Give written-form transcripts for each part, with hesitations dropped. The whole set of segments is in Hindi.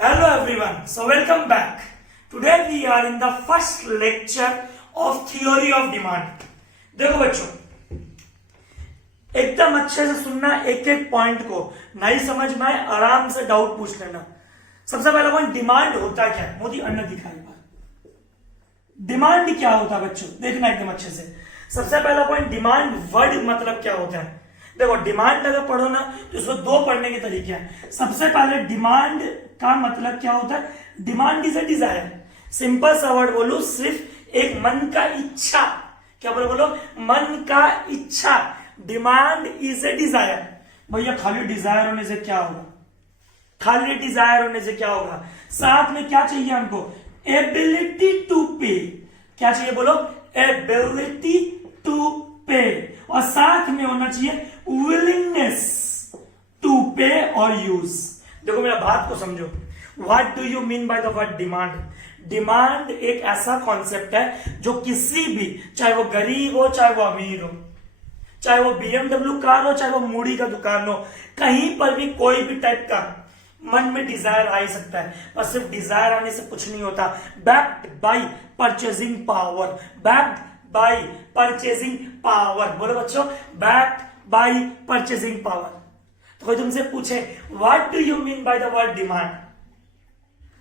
Hello everyone, so welcome back. Today we are in the first lecture of theory of demand. देखो बच्चों, एकदम अच्छे से सुनना एक एक पॉइंट को, नहीं समझ में आए आराम से डाउट पूछ लेना। सबसे पहला पॉइंट, डिमांड होता क्या है? मोदी अन्न दिखाई बार डिमांड क्या होता है बच्चों, देखना एकदम अच्छे से। सबसे पहला पॉइंट, डिमांड वर्ड मतलब क्या होता है। देखो डिमांड अगर पढ़ो ना तो इसको दो पढ़ने के तरीके हैं। सबसे पहले डिमांड का मतलब क्या होता है? Demand is a Dzire. Simple सा वर्ड बोलो, सिर्फ एक मन का इच्छा। क्या बोलो मन का इच्छा। Demand is a Dzire. भैया खाली डिजायर होने से क्या होगा? खाली डिजायर होने से क्या होगा? साथ में क्या चाहिए हमको? एबिलिटी टू पे। क्या चाहिए बोलो? एबिलिटी टू पे। और साथ में होना चाहिए विलिंगनेस टू पे और यूज। देखो मेरा बात को समझो। What do you mean by the word demand? Demand एक ऐसा कॉन्सेप्ट है जो किसी भी, चाहे वो गरीब हो चाहे वो अमीर हो, चाहे वो BMW कार हो चाहे वो मूड़ी का दुकान हो, कहीं पर भी कोई भी टाइप का मन में डिजायर आ ही सकता है। पर सिर्फ डिजायर आने से कुछ नहीं होता। Backed by purchasing power. Backed by purchasing power. बोलो बच्चों, बैक्ड बाय परचेजिंग पावर। तो कोई तुमसे पूछे what do you mean by the word demand,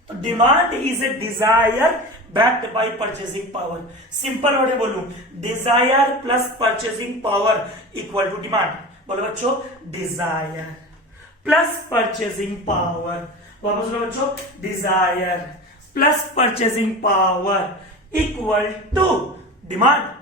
तो demand is a desire backed by purchasing power. Simple word में बोलूं, desire plus purchasing power equal to demand. बोलो बच्चों, डिजायर प्लस परचेजिंग पावर। वापस बोलो बच्चों, desire plus purchasing power equal to demand.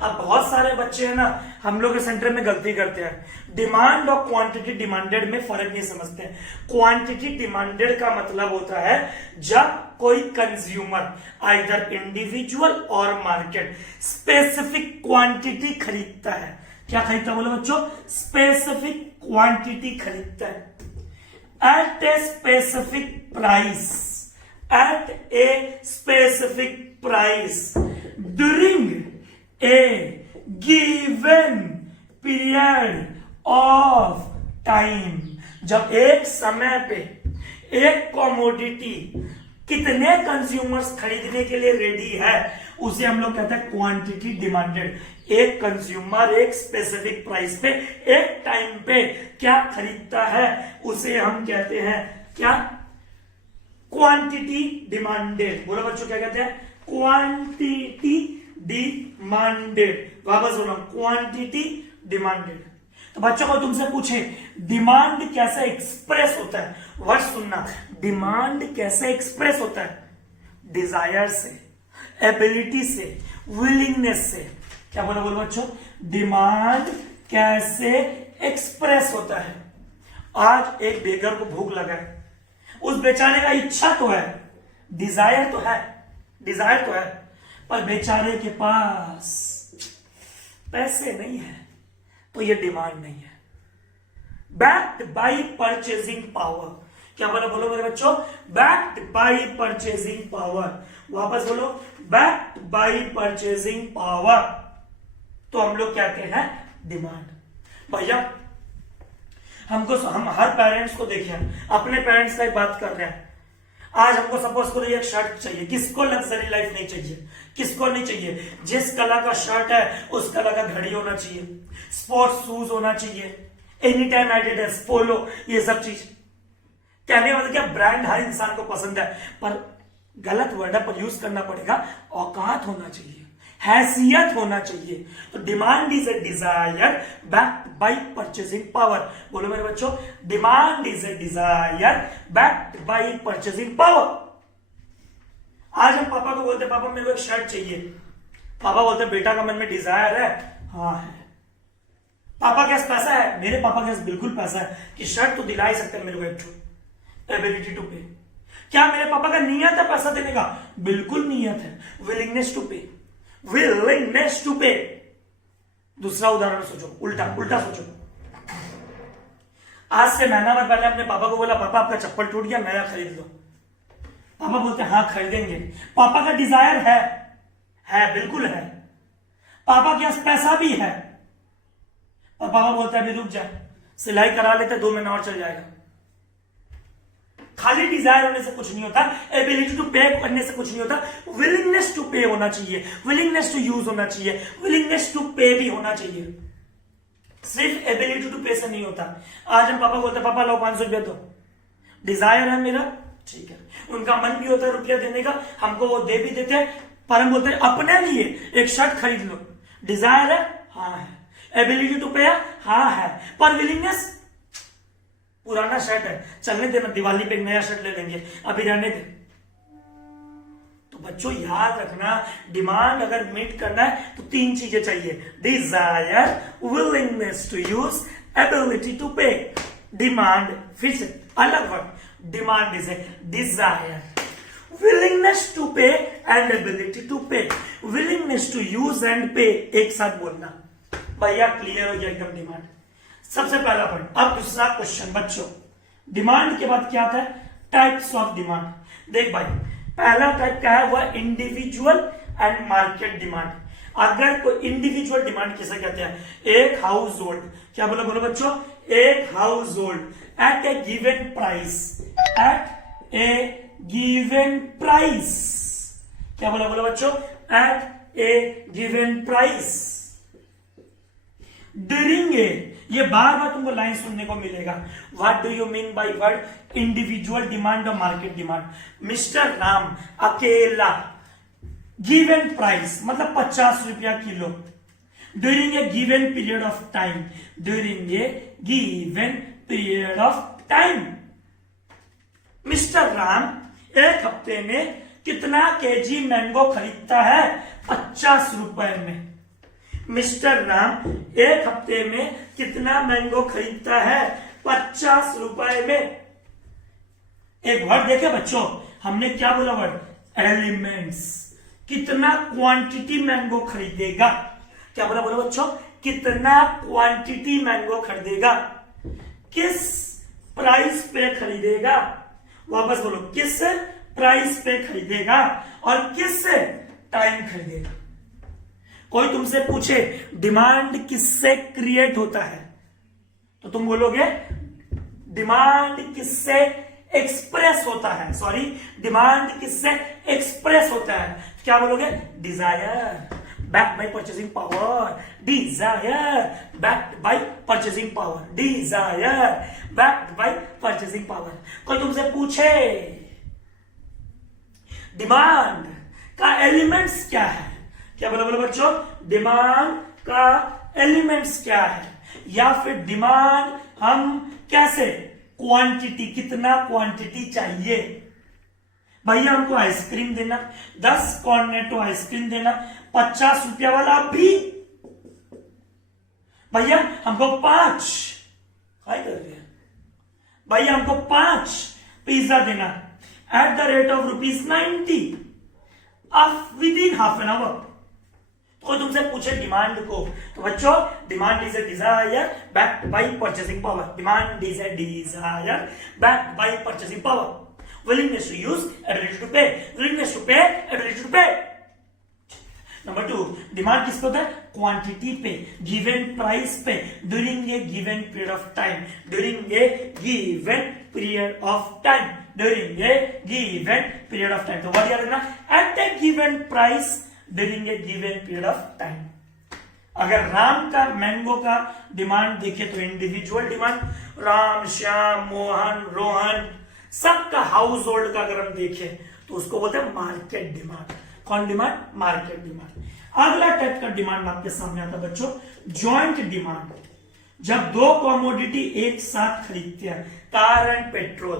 अब बहुत सारे बच्चे हैं ना, हम लोग के सेंटर में गलती करते हैं। डिमांड और क्वांटिटी डिमांडेड में फर्क नहीं समझते हैं। क्वांटिटी डिमांडेड का मतलब होता है जब कोई कंज्यूमर आइदर इंडिविजुअल और मार्केट स्पेसिफिक क्वांटिटी खरीदता है। क्या खरीदता है बोलो बच्चों? स्पेसिफिक क्वांटिटी खरीदता है at a specific price. At a specific price during a given period of time। जब एक समय पे एक कॉमोडिटी कितने कंज्यूमर्स खरीदने के लिए रेडी है, उसे हम लोग कहते हैं क्वांटिटी डिमांडेड। एक कंज्यूमर एक स्पेसिफिक प्राइस पे एक टाइम पे क्या खरीदता है, उसे हम कहते हैं क्या? Quantity demanded. बोलो बच्चों, क्या कहते हैं? Quantity demanded. वापस बोलो, क्वांटिटी डिमांडेड। तो बच्चों को तुमसे पूछे डिमांड कैसे एक्सप्रेस होता है, वर्ड सुनना। डिमांड कैसे एक्सप्रेस होता है? डिजायर से, एबिलिटी से, विलिंगनेस से। क्या बोलो बोलो बच्चों, डिमांड कैसे एक्सप्रेस होता है? आज एक बेगर को भूख लगा है, उस बेचारे का इच्छा तो है, डिजायर तो है, डिजायर तो है, पर बेचारे के पास पैसे नहीं है, तो ये डिमांड नहीं है। Backed by purchasing power. क्या बोलो बोलो मेरे बच्चों? Backed by purchasing power. वापस बोलो, बैक्ड बाय परचेजिंग पावर। तो हम लोग कहते हैं डिमांड। भैया हम हर पेरेंट्स को देखिए, अपने पेरेंट्स का बात कर रहे हैं। आज हमको सपोज करो एक शर्ट चाहिए। किसको लग्जरी लाइफ नहीं चाहिए? किसको नहीं चाहिए? जिस कलर का शर्ट है उस कलर का घड़ी होना चाहिए, स्पोर्ट्स शूज होना चाहिए, एनी टाइम एडिडास, पोलो, ये सब चीज। कहने मतलब क्या, ब्रांड हर इंसान को पसंद है, पर गलत वर्ड है, पर यूज करना पड़ेगा। औकात होना चाहिए, हैसियत होना चाहिए। तो demand is a desire backed by purchasing power. बोलो मेरे बच्चों, demand is a desire backed by purchasing power. आज हम पापा को बोलते, पापा मेरे को एक शर्ट चाहिए। पापा बोलते, बेटा का मन में डिजायर है? हाँ है। पापा के पास पैसा है? मेरे पापा के पास बिल्कुल पैसा है कि शर्ट तो दिला ही सकते हैं मेरे को, एक एबिलिटी टू पे। क्या मेरे पापा का नियत है पैसा देने का? बिल्कुल नियत है, willingness to pay, willingness to पे। दूसरा उदाहरण सोचो, उल्टा उल्टा सोचो। आज से महीना भर पहले अपने पापा को बोला, पापा आपका चप्पल टूट गया, नया खरीद लो। पापा बोलते हाँ खरीदेंगे। पापा का डिजायर है बिल्कुल है। पापा के पास पैसा भी है, और पापा बोलते हैं अभी रुक जा, सिलाई करा लेते 2 महीना और चल जाएगा। खाली डिजायर होने से कुछ नहीं होता, एबिलिटी टू पे करने से कुछ नहीं होता, विलिंगनेस टू पे होना चाहिए, विलिंगनेस टू यूज होना चाहिए, विलिंगनेस टू पे भी होना चाहिए। सिर्फ एबिलिटी टू पे से नहीं होता। आज हम पापा बोलते पापा लो 500 रुपया दो, डिजायर है मेरा, ठीक है, उनका मन भी होता है रुपया देने का, हमको वो दे भी देते हैं, पर हम बोलते हैं अपने लिए एक शर्ट खरीद लो, डिजायर है, हाँ है, एबिलिटी टू पे है, हाँ है, पर विलिंगनेस, पुराना शर्ट है, चलने देना, दिवाली पे एक नया शर्ट ले लेंगे, अभी रहने दे। तो बच्चों याद रखना, डिमांड अगर मीट करना है तो 3 चीजें चाहिए, desire, willingness to use, ability to pay. Demand, फिर से अलग word, demand is a desire, willingness to pay and ability to pay, willingness to use and pay, एक साथ बोलना। भैया क्लियर हो गया एकदम डिमांड, सबसे पहला पॉइंट। अब दूसरा क्वेश्चन बच्चों, डिमांड के बाद क्या आता है, टाइप्स ऑफ डिमांड। देख भाई, पहला टाइप क्या है, वह इंडिविजुअल एंड मार्केट डिमांड। अगर कोई इंडिविजुअल डिमांड किसे कहते हैं, एक हाउस होल्ड, क्या बोलो बोलो बच्चों, एक household at a given price, at a given price, क्या बोला बोलो बच्चों, at a given price, during a, ये बार बार तुमको लाइन सुनने को मिलेगा। What do you mean by word individual demand और मार्केट डिमांड। मिस्टर राम अकेला, गिवन प्राइस मतलब 50 रुपया kilo, during a given period of time, during a given period of time. Mister Ram एक हफ्ते में कितना केजी मैंगो खरीदता है, 50 रुपए में। मिस्टर राम एक हफ्ते में कितना मैंगो खरीदता है, 50 रुपए में। एक वर्ड देखे बच्चों, हमने क्या बोला वर्ड, एलिमेंट्स, कितना क्वांटिटी मैंगो खरीदेगा, क्या बोला बोला बच्चों, कितना क्वांटिटी मैंगो खरीदेगा, किस प्राइस पे खरीदेगा, वापस बोलो, किस प्राइस पे खरीदेगा और किस टाइम खरीदेगा। कोई तुमसे पूछे डिमांड किससे क्रिएट होता है, तो तुम बोलोगे डिमांड किससे एक्सप्रेस होता है, सॉरी, डिमांड किससे एक्सप्रेस होता है, क्या बोलोगे, Dzire backed by purchasing power, desire backed by purchasing power, desire backed by purchasing power। कोई तुमसे पूछे डिमांड का एलिमेंट्स क्या है, क्या बोला बोला बच्चों, डिमांड का एलिमेंट्स क्या है, या फिर डिमांड हम कैसे, क्वांटिटी, कितना क्वांटिटी चाहिए। भैया हमको आइसक्रीम देना, 10 कॉर्नेटो आइसक्रीम देना, 50 रुपया वाला भी। भैया हमको 5 कर दिया, भैया हमको 5 पिज्जा देना at the rate of ₹90 with in half an hour. तो तुमसे पूछे डिमांड को, तो बच्चों demand is a desire backed by purchasing power, demand is a desire backed by purchasing power, willingness to use, ability to pay, willingness to pay, ability to pay। Number 2, demand किसको होता है, क्वांटिटी पे, गिवन प्राइस पे, during a given period of time, during a given period of time, during a given period of time. तो वर्ड याद रखना, at a given price during a given period of time. अगर राम का मैंगो का डिमांड देखे तो इंडिविजुअल डिमांड, राम, श्याम, मोहन, रोहन, सबका हाउस होल्ड का अगर हम देखें तो उसको बोलते हैं मार्केट डिमांड। कौन डिमांड, मार्केट डिमांड। अगला टाइप का डिमांड आपके सामने आता है बच्चों, जॉइंट डिमांड, जब 2 कमोडिटी एक साथ खरीदते हैं, कार एंड पेट्रोल।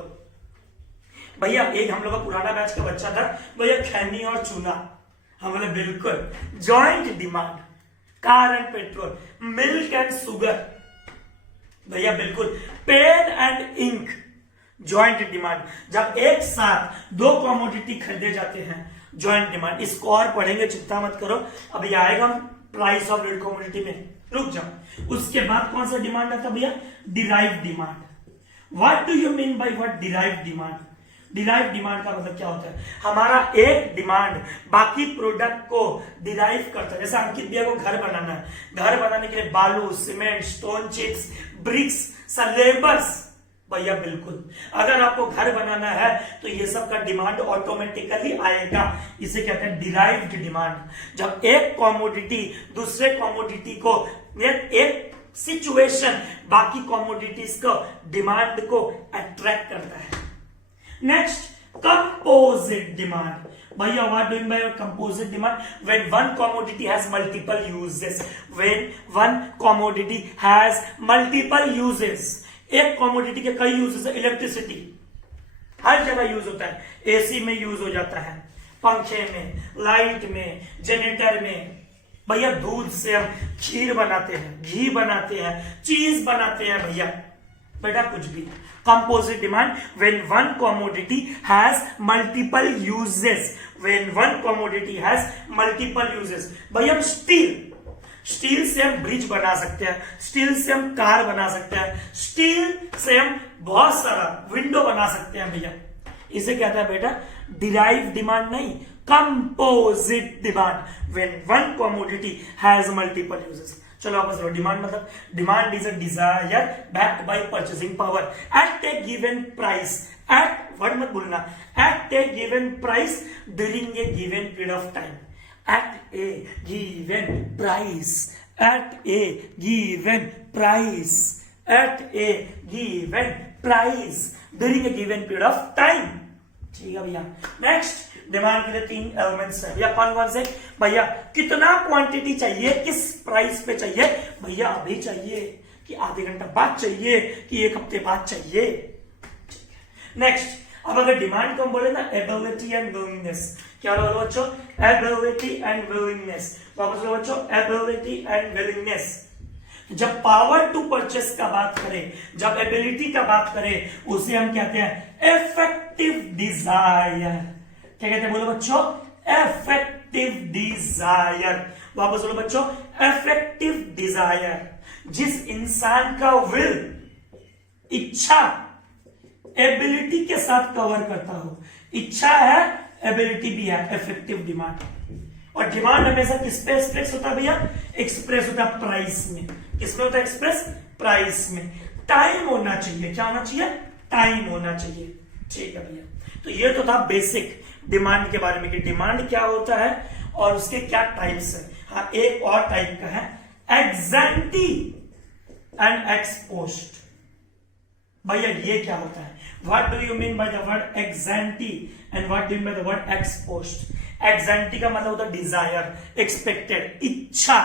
भैया एक हम लोग का पुराना बैच का बच्चा था, भैया खैनी और चूना, हम बोले बिल्कुल joint demand, car and petrol, milk and sugar, भैया बिल्कुल pen and ink, joint demand, जब एक साथ 2 कमोडिटी खरीदे जाते हैं, जॉइंट डिमांड। इसको और पढ़ेंगे, चिंता मत करो, अभी आएगा प्राइस ऑफ रीड कमोडिटी में, रुक जाओ। उसके बाद कौन सा डिमांड आता है भैया, derive demand. What do you mean by what derive demand. Derive demand का मतलब क्या होता है, हमारा एक डिमांड बाकी प्रोडक्ट को डिराइव करता है। जैसे अंकित भैया को घर बनाना है, घर बनाने के लिए बालू, cement, stone chips, bricks, labours, भैया बिल्कुल, अगर आपको घर बनाना है तो ये सब का डिमांड ऑटोमेटिकली आएगा। इसे कहते हैं डिराइव्ड डिमांड। जब एक कॉमोडिटी दूसरे कॉमोडिटी को, एक सिचुएशन बाकी कॉमोडिटीज को डिमांड को अट्रैक्ट करता है। Next, composite demand. भैया what doing by composite demand? When one commodity has multiple uses. When one commodity has multiple uses, एक कॉमोडिटी के कई यूजेस है। इलेक्ट्रिसिटी हर जगह यूज होता है, एसी में यूज हो जाता है, पंखे में, लाइट में, जनरेटर में। भैया दूध से हम खीर बनाते हैं, घी बनाते हैं, चीज बनाते हैं भैया, बेटा कुछ भी। Composite demand, when one commodity has multiple uses, when one commodity has multiple uses. भैया स्टील से हम ब्रिज बना सकते हैं, स्टील से हम कार बना सकते हैं, स्टील से हम बहुत सारा विंडो बना सकते हैं भैया। इसे कहता है बेटा डिराइव डिमांड नहीं, composite demand, when one commodity has multiple uses. चलो वापस लो, डिमांड मतलब demand is a desire backed by purchasing power at a given price, at word मत भूलना, at a given price during a given period of time, at a given price, at a given price, at a given price during a given period of time। ठीक है भैया। नेक्स्ट, डिमांड के लिए 3 एलिमेंट्स है भैया। कौन कौन से? भैया कितना क्वांटिटी चाहिए, किस प्राइस पे चाहिए? भैया अभी चाहिए कि आधे घंटा बाद चाहिए कि 1 हफ्ते बाद चाहिए? नेक्स्ट, अब अगर डिमांड को हम बोले ना एबिलिटी एंड विलिंगनेस, क्या बोलो बच्चों? Ability and willingness. वापस लो बच्चों, एबिलिटी एंड विलिंगनेस। जब पावर टू परचेस का बात करें, जब एबिलिटी का बात करें, उसे हम कहते हैं इफेक्टिव डिजायर। क्या कहते हैं बोलो बच्चों? Effective desire. वापस बोलो बच्चों, इफेक्टिव डिजायर। जिस इंसान का विल, इच्छा एबिलिटी के साथ कवर करता हो, इच्छा है एबिलिटी भी है, इफेक्टिव डिमांड। और डिमांड हमेशा किस पे एक्सप्रेस होता है भैया? एक्सप्रेस होता है प्राइस में। किसमें होता है एक्सप्रेस? प्राइस में। टाइम होना चाहिए, क्या होना चाहिए? टाइम होना चाहिए। ठीक है भैया, तो ये तो था बेसिक डिमांड के बारे में कि डिमांड क्या होता है और उसके क्या टाइप्स है। हाँ, एक और टाइप का है एक्सेंटी एंड एक्सपोस्ट। भैया ये क्या होता है? What do you mean by the word ex-ante and what do you mean by the word ex-post? Ex-ante का मतलब होता है डिजायर, एक्सपेक्टेड, इच्छा,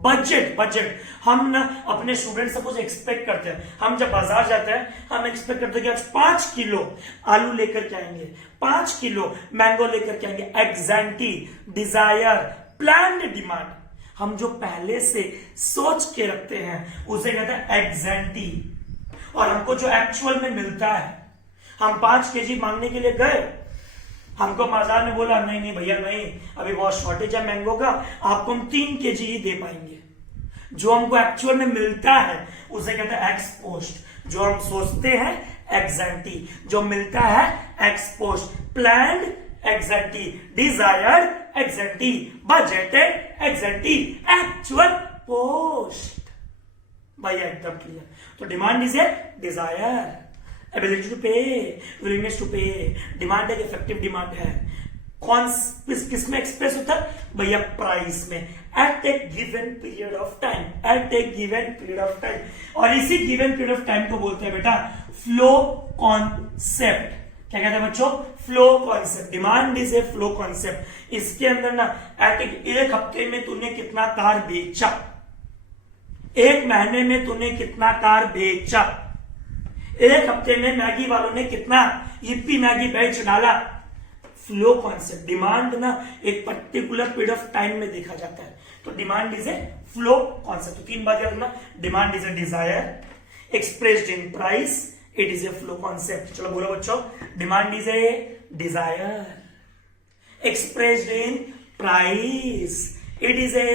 बजट। हम ना अपने स्टूडेंट से कुछ एक्सपेक्ट करते हैं। हम जब बाजार जाते हैं हम एक्सपेक्ट करते हैं कि आज 5 किलो आलू लेकर के आएंगे, 5 किलो मैंगो लेकर के आएंगे। एग्जैंटी, डिजायर, प्लान्ड डिमांड। हम जो पहले से सोच के रखते हैं उसे कहते हैं एग्जैंटी। और हमको जो एक्चुअल में मिलता है, हम 5 केजी मांगने के लिए गए, हमको बाजार में बोला नहीं नहीं भैया नहीं, अभी बहुत शॉर्टेज है मैंगो का, आपको हम 3 केजी ही दे पाएंगे। जो हमको एक्चुअल में मिलता है उसे कहते हैं एक्सपोस्ट। जो हम सोचते हैं एग्जैंटी, जो मिलता है ex post. Planned ex ante, desired ex ante, budgeted ex ante, actual post. भैया एकदम क्लियर। तो demand is a desire, ability to pay, willingness to pay. Demand एक इफेक्टिव डिमांड है। कौन किस में एक्सप्रेस होता है भैया? प्राइस में, at a given period of time, at a given period of time. और इसी गिवन पीरियड ऑफ टाइम को बोलते हैं बेटा फ्लो कॉन्सेप्ट। क्या कहते हैं बच्चों? Flow concept. Demand is a flow concept. इसके अंदर ना एक हफ्ते में तूने कितना कार बेचा, 1 महीने में तूने कितना कार बेचा, 1 हफ्ते में मैगी वालों ने कितना yippee मैगी बेच डाला। Flow concept. डिमांड ना एक पर्टिकुलर पीरियड ऑफ टाइम में देखा जाता है, तो demand is a flow concept. तो 3 बात याद रखना, demand is a Dzire expressed in price, it is a flow concept. चलो बोलो बच्चों, demand is a Dzire expressed in price, it is a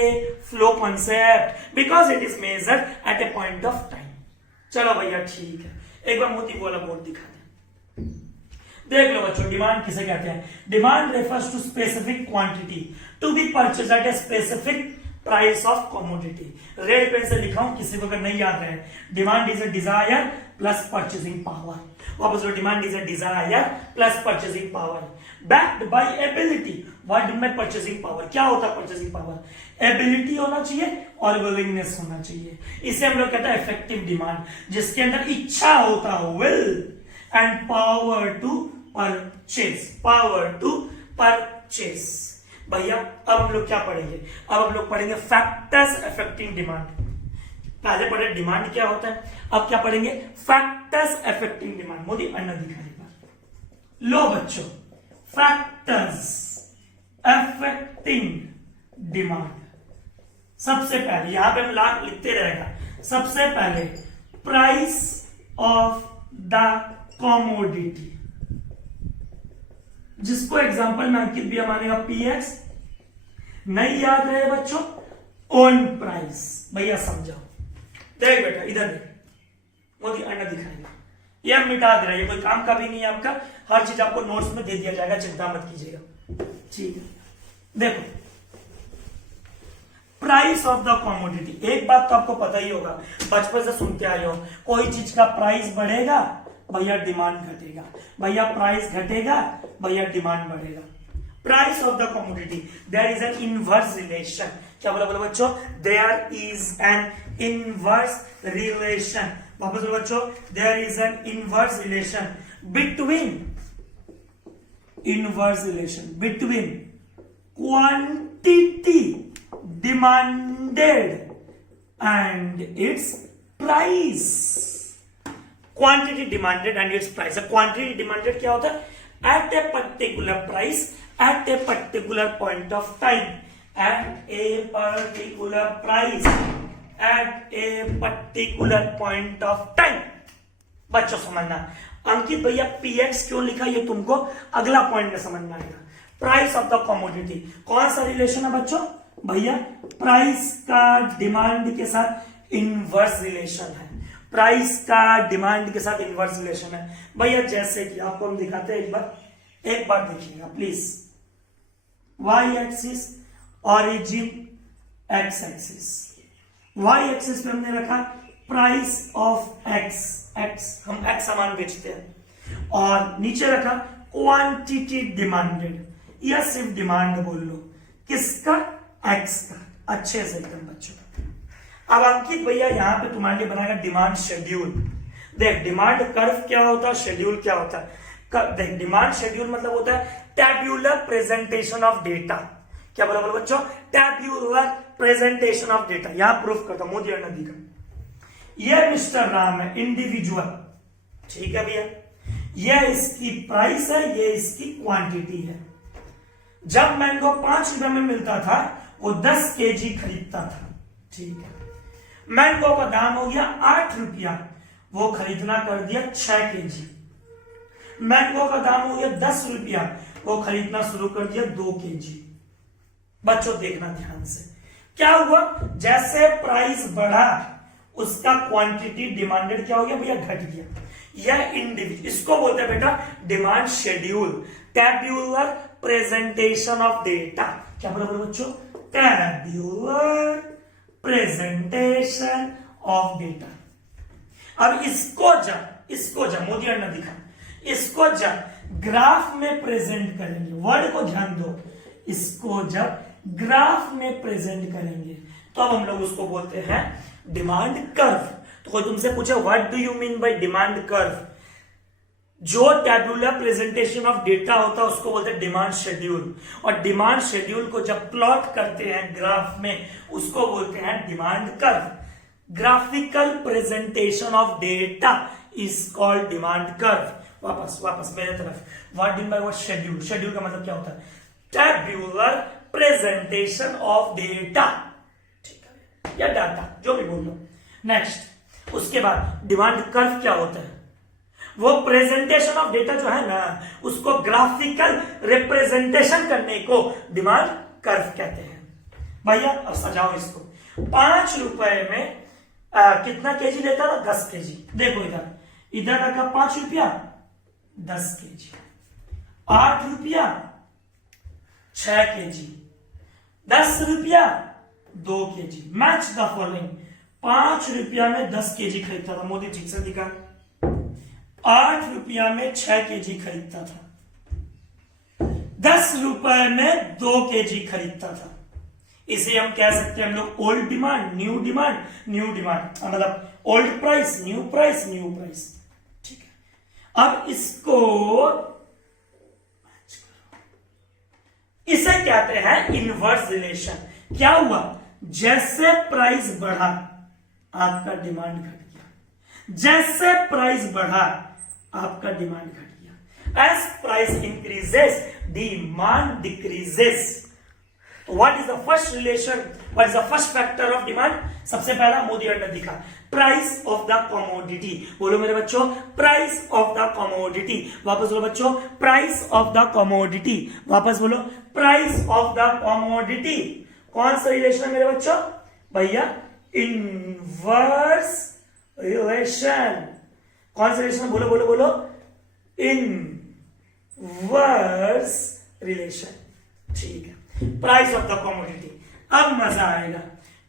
flow concept because it is measured at a point of time। चलो भैया ठीक है, एक बार मोती वाला बोर्ड दिखा दे। देख लो बच्चों, डिमांड किसे कहते हैं? Demand refers to specific quantity to be purchase at a specific price of commodity. Red pen से लिखा हूं, किसी को अगर नहीं याद रहे, demand is a desire plus purchasing power. वापस लो, demand is a desire plus purchasing power backed by ability. What do mean purchasing power, क्या होता है परचेसिंग पावर? एबिलिटी होना चाहिए और विलिंगनेस होना चाहिए। इसे हम लोग कहते हैं इफेक्टिव डिमांड, जिसके अंदर इच्छा होता हो, will and power to purchase, power to purchase. भैया अब हम लोग क्या पढ़ेंगे? अब हम लोग पढ़ेंगे फैक्टर्स अफेक्टिंग डिमांड। पहले पढ़े डिमांड क्या होता है, अब क्या पढ़ेंगे? Factors affecting demand. मोदी अन्ना दिखाई। लो बच्चों, फैक्टर्स अफेक्टिंग डिमांड। सबसे पहले यहां पे हम लाख लिखते रहेगा। सबसे पहले प्राइस ऑफ द कमोडिटी, जिसको एग्जांपल में अंकित भी मानेगा पीएक्स। नहीं याद रहे बच्चों, ओन प्राइस। भैया समझाओ, देख बेटा इधर देख, मोदी अन्ना दिखाएगा। ये हम मिटा दे रहे हैं, कोई काम का भी नहीं है आपका, हर चीज आपको नोट्स में दे दिया जाएगा, चिंता मत कीजिएगा। ठीक है, देखो प्राइस ऑफ द कमोडिटी। एक बात तो आपको पता ही होगा, बचपन से सुनते आए हो, कोई चीज का प्राइस बढ़ेगा भैया डिमांड घटेगा, भैया प्राइस घटेगा भैया डिमांड बढ़ेगा। Price of the commodity, there is an inverse relation. क्या बोला बोला बच्चों? There is an inverse relation. वापस बोलो बच्चों, there is an inverse relation between, inverse relation between quantity demanded and its price. Quantity demanded and its price. Quantity demanded क्या होता है? At a particular price at a particular point of time, at a particular price at a particular point of time. बच्चों समझना, अंकित भैया पीएक्स क्यों लिखा ये तुमको अगला पॉइंट में समझ में आएगा। प्राइस ऑफ द कमोडिटी कौन सा रिलेशन है बच्चों? भैया प्राइस का डिमांड के साथ इनवर्स रिलेशन है। प्राइस का डिमांड के साथ इनवर्स रिलेशन है भैया। जैसे कि आपको हम दिखाते हैं, एक बार देखिएगा please. Y axis, origin, X axis. Y axis पे हमने रखा प्राइस ऑफ एक्स, एक्स हम एक्स सामान बेचते हैं, और नीचे रखा क्वांटिटी डिमांडेड, या सिर्फ डिमांड बोल लो, किसका? एक्स का। अच्छे से एकदम बच्चों। अब अंकित भैया यहां पे तुम्हारे लिए बनाएगा डिमांड शेड्यूल। देख डिमांड कर्व क्या होता है, शेड्यूल क्या होता है। देख डिमांड शेड्यूल मतलब होता है टैब्यूलर प्रेजेंटेशन ऑफ डेटा। क्या बोला बोलो बच्चों? Tabular presentation of data. यहां प्रूफ करता हूं, मोदी और नदी का। यह मिस्टर राम है, इंडिविजुअल, ठीक है भैया। यह इसकी प्राइस है, यह इसकी क्वांटिटी है। जब मैंगो 5 रुपए में मिलता था, वो 10 केजी खरीदता था, ठीक है। मैंगो का दाम हो गया 8 रुपया, वो खरीदना कर दिया 6 केजी। मैंगो का दाम हो गया 10 रुपया, वो खरीदना शुरू कर दिया 2 केजी। बच्चों देखना ध्यान से, क्या हुआ? जैसे प्राइस बढ़ा, उसका क्वांटिटी डिमांडेड क्या हो गया भैया? घट गया। यह इंडिविजुअल, इसको बोलते हैं बेटा demand schedule, tabular presentation of data. क्या बोला बोलो बच्चों? Tabular presentation of data. अब इसको जब मोदी अन्ना दिखा, इसको जब ग्राफ में प्रेजेंट करेंगे, वर्ड को ध्यान दो, इसको जब ग्राफ में प्रेजेंट करेंगे तो अब हम लोग उसको बोलते हैं डिमांड कर्व। तो कोई तुमसे पूछे what do you mean bye demand curve? जो टैब्यूलर प्रेजेंटेशन ऑफ डेटा होता है उसको बोलते हैं डिमांड शेड्यूल, और डिमांड शेड्यूल को जब प्लॉट करते हैं ग्राफ में उसको बोलते हैं demand curve. Graphical presentation of data is called demand curve. वापस मेरे तरफ, what do by what? Schedule. Schedule का मतलब क्या होता है? टैब्यूलर प्रेजेंटेशन ऑफ डेटा, ठीक है, या डाटा, जो भी बोल लो। नेक्स्ट, उसके बाद डिमांड कर्व क्या होता है? वो प्रेजेंटेशन ऑफ डेटा जो है ना, उसको ग्राफिकल रिप्रेजेंटेशन करने को डिमांड कर्व कहते हैं। भैया अब सजाओ इसको। 5 रुपए में कितना केजी लेता था? 10 केजी। देखो इधर रखा 5 रुपया, 10 केजी। 8 रुपया 6 केजी, 10 रुपया 2 kg। मैच द फॉलोइंग, 5 रुपया में 10 kg खरीदता था मोदी, ठीक से दिखा। 8 रुपया में 6 kg खरीदता था, 10 रुपए में 2 kg खरीदता था। इसे हम कह सकते हैं हम लोग old demand, new demand, new demand, मतलब old price, new price, new price. ठीक है, अब इसको इसे कहते हैं इनवर्स रिलेशन। क्या हुआ, जैसे प्राइस बढ़ा आपका डिमांड घट गया, जैसे प्राइस बढ़ा आपका डिमांड घट गया। As price increases demand decreases. What is the first relation, what is the first factor of demand? सबसे पहला मोदी ने दिखा, प्राइस ऑफ द कमोडिटी। बोलो मेरे बच्चों, प्राइस ऑफ द कमोडिटी। वापस बोलो बच्चों, प्राइस ऑफ द कमोडिटी। वापस बोलो, प्राइस ऑफ द कमोडिटी। कौन सा रिलेशन है मेरे बच्चों? भैया इनवर्स रिलेशन। कौन सा रिलेशन? बोलो बोलो बोलो, इनवर्स रिलेशन। ठीक है, प्राइस ऑफ द कमोडिटी। अब मजा आएगा,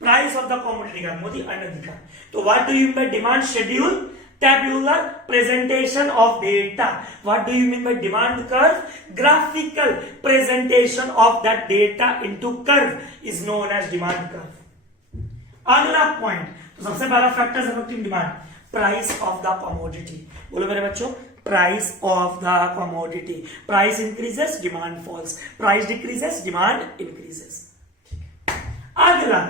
प्राइस ऑफ द कमोडिटी का मोदी अन्य दिखा। तो what do you mean bye demand schedule? Tabular presentation of data. What do you mean by demand curve? Graphical presentation of that data into curve is known as demand curve. अगला पॉइंट, तो सबसे पहला factor affecting demand, price of the commodity. बोलो मेरे बच्चों, price of the commodity. Price increases, demand falls, price decreases, demand increases. अगला,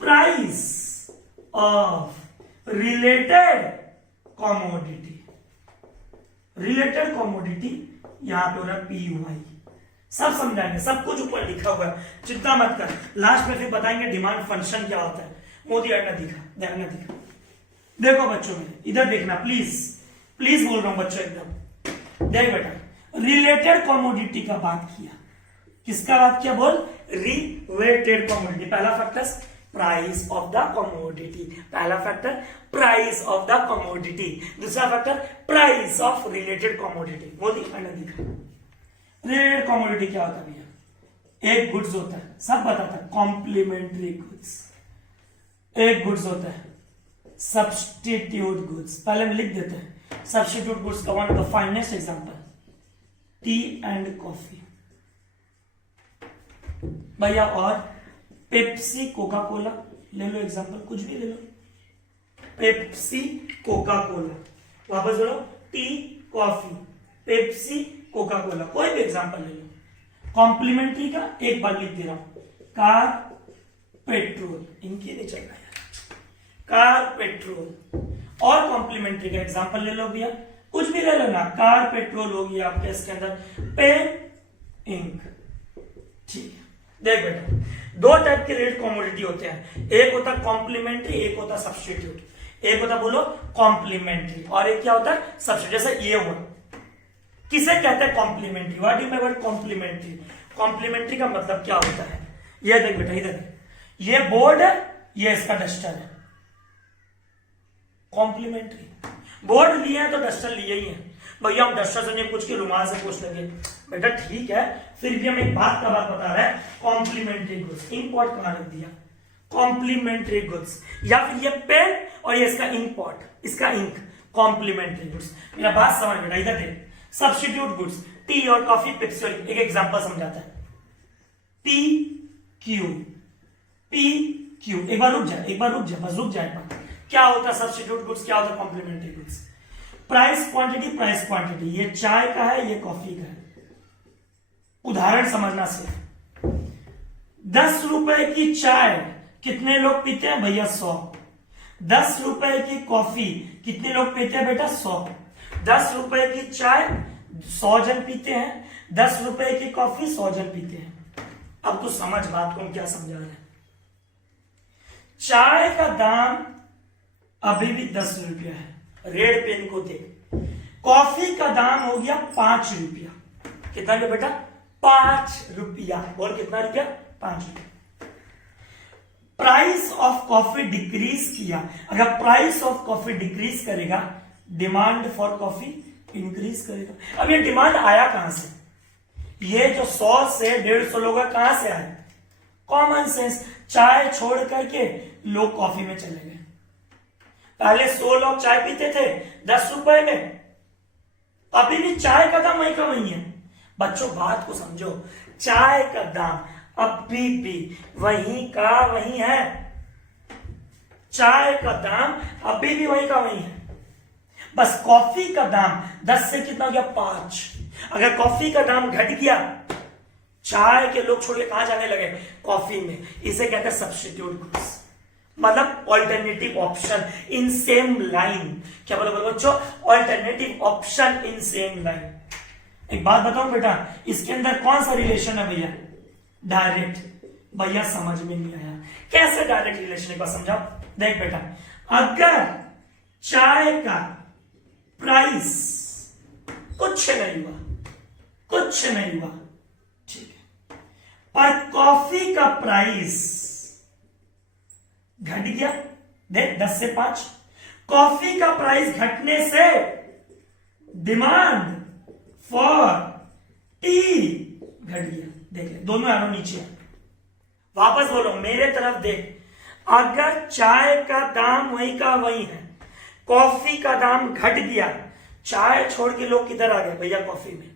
price of related commodity. Related commodity यहां पे हो रहा है PUI। सब समझाएंगे, सब कुछ ऊपर लिखा हुआ है, चिंता मत कर। लास्ट में फिर बताएंगे डिमांड फंक्शन क्या होता है। मोदी ने दिखा, ध्यान दिखा। देखो बच्चों में इधर देखना प्लीज, प्लीज बोल रहा हूं बच्चों, एकदम देख बेटा। रिलेटेड कमोडिटी का बात किया, किसका बात किया? बोल, रिलेटेड कमोडिटी। पहला factor price of the commodity, पहला factor price of the commodity, दूसरा factor price of related commodity. Modi ने दिखा, रिलेटेड कमोडिटी क्या होता है भैया? एक गुड्स होता है, सब बताता है, कॉम्प्लीमेंट्री गुड्स। एक गुड्स होता है सब्स्टिट्यूट गुड्स। पहले हम लिख देते हैं सब्स्टिट्यूट गुड्स का one of the finest example, T and coffee भैया। और पेप्सी, कोका कोला ले लो एग्जांपल, कुछ भी ले लो, पेप्सी, कोका कोला। वापस बोलो, T, coffee, Pepsi, Coca Cola, कोई भी एग्जांपल ले लो। कॉम्प्लीमेंट्री का एक बार लिख दे रहा हूं, कार, पेट्रोल, इनकी नहीं चलेगा यार, कार, पेट्रोल। और कॉम्प्लीमेंट्री का एग्जांपल ले लो भैया, कुछ भी ले लो ना, कार, पेट्रोल होगी आपके इसके अंदर, पेन, इंक। ठीक है, देख बेटा, दो टाइप के रेट कमोडिटी होते हैं, एक होता है कॉम्प्लीमेंट्री, एक होता है सब्स्टिट्यूट। एक होता बोलो कॉम्प्लीमेंट्री और एक क्या होता है सब्स्टिट्यूट। जैसे ये हुआ, किसे कहते हैं complementary? What do you mean by complementary? Complementary का मतलब क्या होता है? ये देख बेटा, इधर ये बोर्ड है, ये इसका डस्टर है, कॉम्प्लीमेंट्री। बोर्ड लिए हैं तो डस्टर लिए ही है। भैया हम डस्टर से नहीं पूछ के रुमाल से पूछ लेंगे, बेटा ठीक है, फिर भी हम एक बात का बात बता रहे हैं, कॉम्प्लीमेंट्री गुड्स। इंक पॉट कहां रख दिया? Complementary goods. या फिर ये पेन और ये इसका इंक पॉट, इसका इंक, कॉम्प्लीमेंट्री गुड्स। मेरा बात समझ बेटा, इधर देख, सब्स्टिट्यूट गुड्स, टी और कॉफी, पेप्सी। एक एग्जांपल समझाता है, PQ, PQ। एक बार रुक जा, एक बार रुक जा, बस रुक जाए। क्या होता है सब्स्टिट्यूट गुड्स, क्या होता है complementary goods? Price quantity, price quantity. ये चाय का है, ये कॉफी का है। उदाहरण समझना सिर्फ, 10 रुपए की चाय कितने लोग पीते हैं भैया? 100। 10 रुपए की कॉफी कितने लोग पीते हैं बेटा? 100। 10 रुपए की चाय 100 जन पीते हैं, 10 रुपए की कॉफी 100 जन पीते हैं। अब तो समझ बात को हम क्या समझा रहे हैं। चाय का दाम अभी भी 10 रुपया है, रेड पेन को देख। कॉफी का दाम हो गया 5 रुपया। कितना रुपया बेटा? 5 रुपया। और कितना रुपया? 5 रुपया। प्राइस ऑफ कॉफी डिक्रीज किया, अगर प्राइस ऑफ कॉफी डिक्रीज करेगा, डिमांड फॉर कॉफी इंक्रीज करेगा। अब ये डिमांड आया कहां से? ये जो 100 से 150 लोग कहां से आए? Common sense. चाय छोड़ करके लोग कॉफी में चले गए। पहले 100 लोग चाय पीते थे 10 रुपए में, अभी भी चाय का दाम वही का वही है। बच्चों बात को समझो, चाय का दाम अभी भी वही का वही है। चाय का दाम अभी भी वही का वही है, बस कॉफी का दाम 10 से कितना हो गया 5। अगर कॉफी का दाम घट गया, चाय के लोग छोड़ के कहां जाने लगे, कॉफी में। इसे कहते हैं सब्स्टिट्यूट गुड्स, मतलब alternative option in same line. क्या बोलो बोलो बच्चों, alternative option in same line. एक बात बताऊं बेटा, इसके अंदर कौन सा रिलेशन है भैया, डायरेक्ट। भैया समझ में नहीं आया, कैसे डायरेक्ट रिलेशन, एक बार समझाओ। देख बेटा, अगर चाय का प्राइस कुछ नहीं हुआ, कुछ नहीं हुआ, ठीक है, पर कॉफी का प्राइस घट गया, देख 10 से 5, कॉफी का प्राइस घटने से डिमांड फॉर टी घट गया। देख ले, दोनों एरो नीचे है। वापस बोलो, मेरे तरफ देख, अगर चाय का दाम वही का वही है, कॉफी का दाम घट गया, चाय छोड़ के लोग किधर आ गए भैया, कॉफी में।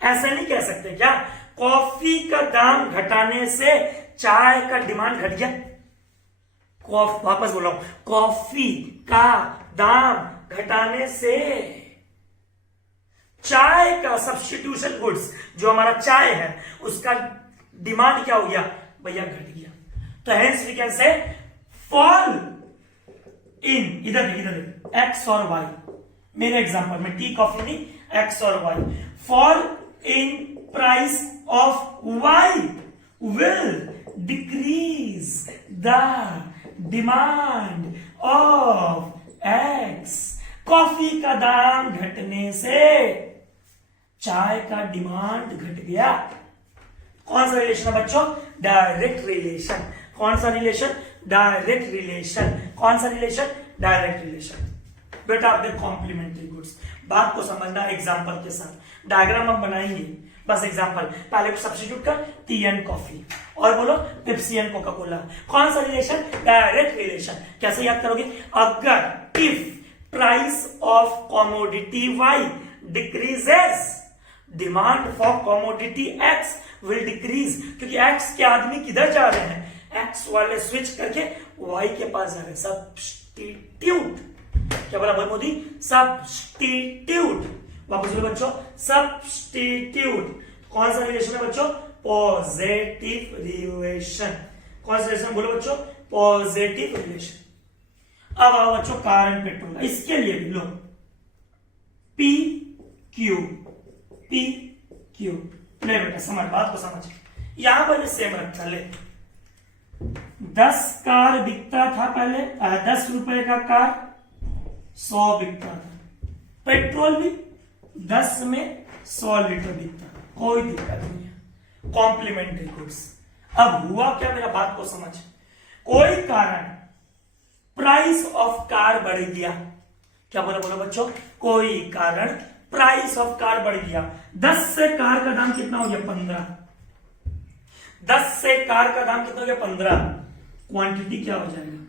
ऐसा नहीं कह सकते क्या, कॉफी का दाम घटाने से चाय का डिमांड घट गया। वापस बोलो, कॉफी का दाम घटाने से चाय का सब्स्टिट्यूशन गुड्स, जो हमारा चाय है, उसका डिमांड क्या हो गया भैया, घट गया। तो hence we can say fall in, इधर देख एक्स और वाई, मेरे एग्जांपल में टी कॉफी नहीं, एक्स और Y, fall in price of Y will decrease the demand of X. Coffee का दाम घटने से चाय का डिमांड घट गया। कौन सा रिलेशन है बच्चों, डायरेक्ट रिलेशन। कौन सा रिलेशन, डायरेक्ट रिलेशन। कौन सा रिलेशन, डायरेक्ट रिलेशन। बेटा आपने कॉम्प्लीमेंट्री गुड्स, बात को समझना एग्जांपल के साथ। डायग्राम हम बनाएंगे, बस एग्जांपल। पहले को सब्स्टिट्यूट कर, टी एंड कॉफी, और बोलो पेप्सी एंड कोका कोला। कौन सा रिलेशन, डायरेक्ट रिलेशन। कैसे याद करोगे, अगर if price of commodity Y decreases, demand for commodity X will decrease. क्योंकि एक्स के आदमी किधर जा रहे हैं, एक्स वाले स्विच करके वाई के पास जा रहे हैं। सब्स्टिट्यूट, क्या बोला भाई मोदी, सब्स्टिट्यूट। वापस बोलो बच्चों, सब्स्टिट्यूट। कौन सा रिलेशन है बच्चों, पॉजिटिव रिलेशन। कौन सा रिलेशन बोलो बच्चों, पॉजिटिव रिलेशन। अब आओ बच्चों कार एंड पेट्रोल, इसके लिए भी लो पी क्यू, पी क्यू। ले बेटा समझ, बात को समझ। यहां पर सेम रखा, ले 10 कार बिकता था पहले, 10 रुपए का कार 100 बिकता था। पेट्रोल भी 10 में 100 लीटर बिकता, कोई दिक्कत नहीं है, कॉम्प्लीमेंट्री गुड्स। अब हुआ क्या, मेरा बात को समझ, कोई कारण प्राइस ऑफ कार बढ़ गया। क्या बोला बोलो बच्चों, कोई कारण प्राइस ऑफ कार बढ़ गया। 10 से कार का दाम कितना हो गया 15, 10 से कार का दाम कितना हो गया 15। क्वांटिटी क्या हो जाएगा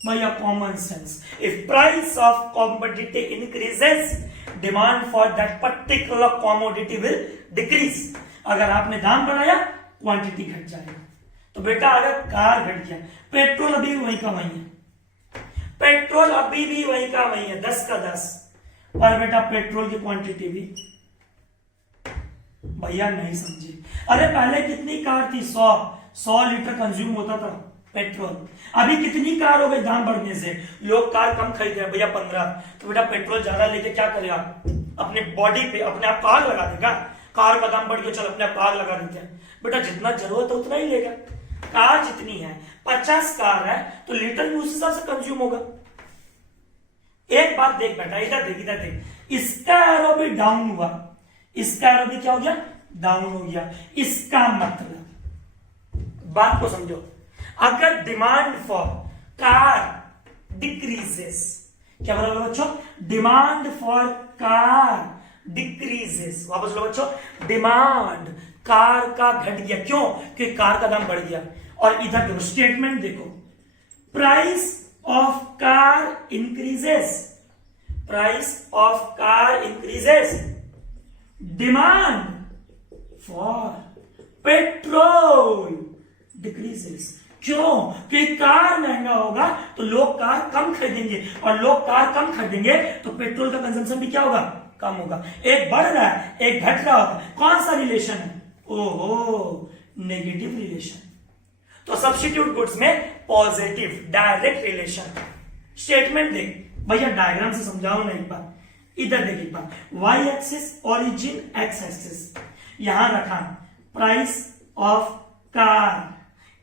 भैया, common sense. If price of commodity increases, demand for that particular commodity will decrease. अगर आपने दाम बढ़ाया, क्वांटिटी घट जाएगा। तो बेटा अगर कार घट गया, पेट्रोल अभी वही का वही है, पेट्रोल अभी भी वही का वही है, 10 का 10। पर बेटा पेट्रोल की क्वांटिटी भी भैया नहीं समझे। अरे पहले कितनी कार थी, 100 लीटर कंज्यूम होता था पेट्रोल। अभी कितनी कार हो गई दाम बढ़ने से, लोग कार कम खरीद रहे हैं भैया 15। तो बेटा पेट्रोल ज्यादा लेके क्या करेगा, अपने बॉडी पे अपने आप आग लगा देगा। कार का दाम बढ़ गया, चल अपने आप आग लगा देते हैं। बेटा जितना जरूरत है उतना ही लेगा। कार जितनी है, 50 कार है तो लीटर भी उस हिसाब से कंज्यूम होगा। एक बात देख बेटा, इधर देख, इधर देख, इसका एरो भी डाउन हुआ, इसका एरो भी क्या हो गया, डाउन हो गया। इसका मतलब, बात को समझो, अगर डिमांड फॉर कार डिक्रीजेस, क्या बोला बच्चों, डिमांड फॉर कार डिक्रीजेस। वापस लो बच्चों, डिमांड कार का घट गया, क्यों? क्योंकि कार का दाम बढ़ गया। और इधर देखो स्टेटमेंट देखो, price of car increases, price of car increases, demand for petrol decreases. क्यों? क्योंकि कार महंगा होगा तो लोग कार कम खरीदेंगे, और लोग कार कम खरीदेंगे तो पेट्रोल का कंजम्पशन भी क्या होगा? कम होगा। एक बढ़ रहा है, एक घट रहा होगा। कौन सा रिलेशन है? ओहो, नेगेटिव रिलेशन। तो सब्स्टिट्यूट गुड्स में पॉजिटिव डायरेक्ट रिलेशन। स्टेटमेंट देख भैया, डायग्राम से समझाओ ना एक बार। इधर देख एक बार, Y axis origin, X axis यहां रखा प्राइस ऑफ कार,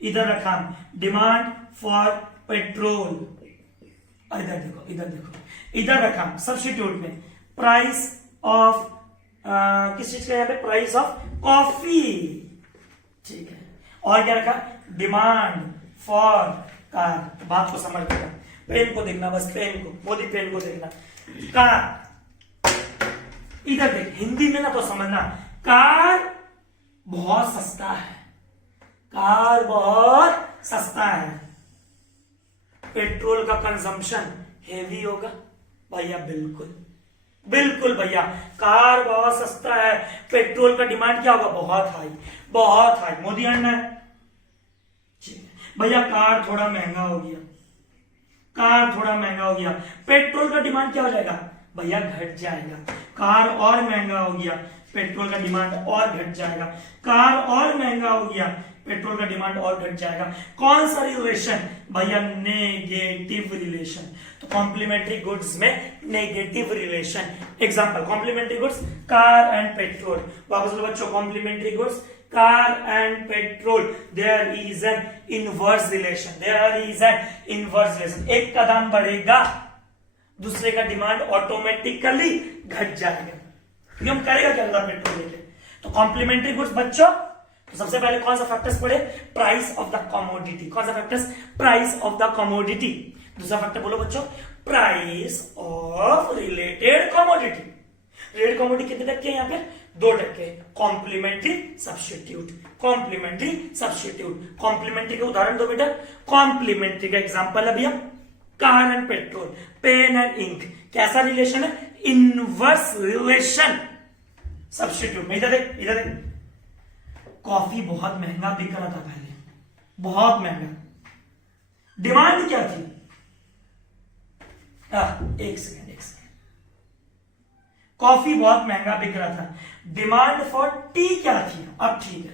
इधर रखा डिमांड फॉर पेट्रोल, इधर देखो, इधर देखो, इधर रखा सब्स्टिट्यूट में प्राइस ऑफ किस चीज का? यहाँ पे प्राइस ऑफ कॉफी, ठीक है। और क्या रखा? Demand for car. बात को समझ लिया, पेन को देखना, बस पेन को, मोदी पेन को देखना। कार, इधर देख, हिंदी में ना तो समझना, कार बहुत सस्ता है, कार बहुत सस्ता है। पेट्रोल का कंजम्पशन हेवी होगा भैया, बिल्कुल बिल्कुल भैया, कार बहुत सस्ता है, पेट्रोल का डिमांड क्या होगा? बहुत हाई, बहुत हाई। मोदी अन्ना है भैया, कार थोड़ा महंगा हो गया, कार थोड़ा महंगा हो गया, पेट्रोल का डिमांड क्या हो जाएगा? भैया घट जाएगा। कार और महंगा हो गया, पेट्रोल का डिमांड और घट जाएगा। कार और महंगा हो गया, पेट्रोल का डिमांड और घट जाएगा। कौन सा रिलेशन? भैया नेगेटिव रिलेशन। तो कॉम्प्लीमेंट्री गुड्स में negative relation. Example, complementary goods car and petrol. वापस लो बच्चों, complementary goods car and petrol, there is an inverse relation, there is an inverse relation. एक का दाम बढ़ेगा, दूसरे का डिमांड ऑटोमेटिकली घट जाएगा। हम करेगा क्या पेट्रोल लेके? तो कॉम्प्लीमेंट्री गुड्स बच्चों, तो सबसे पहले कौन सा फैक्टर्स पढ़े? Price of the commodity. कौन सा factors? Price of the commodity. दूसरा फैक्टर बोलो बच्चों, price of related commodity. Related commodity कितने टक्के यहाँ पे? 2%। Complementary substitute, complementary substitute. Complementary के उदाहरण दो बेटा। कॉम्प्लीमेंट्री का एग्जांपल है भैया car and petrol, pen and ink. कैसा रिलेशन है? Inverse relation. सब्स्टिट्यूट में इधर देख, इधर देख, कॉफी बहुत महंगा बिक रहा था पहले, बहुत महंगा। डिमांड क्या थी? एक सेकेंड, एक सेकेंड। कॉफी बहुत महंगा बिक रहा था, डिमांड फॉर टी क्या थी? अब ठीक है,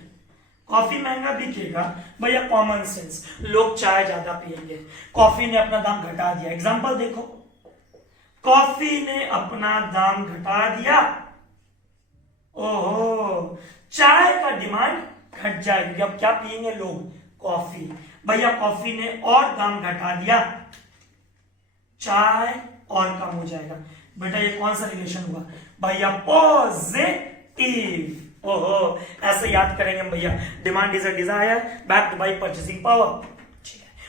कॉफी महंगा बिकेगा भैया, कॉमन सेंस, लोग चाय ज्यादा पिएंगे, कॉफी ने अपना दाम घटा दिया। एग्जांपल देखो, कॉफी ने अपना दाम घटा दिया, ओहो, चाय का डिमांड घट जाएगी। अब क्या पिएंगे लोग? कॉफी। भैया कॉफी ने और दाम घटा दिया, चाय और कम हो जाएगा। बेटा ये कौन सा रिलेशन हुआ? भैया पॉजिटिव। ओहो, ऐसे याद करेंगे हम भैया। Demand is a desire backed by purchasing power.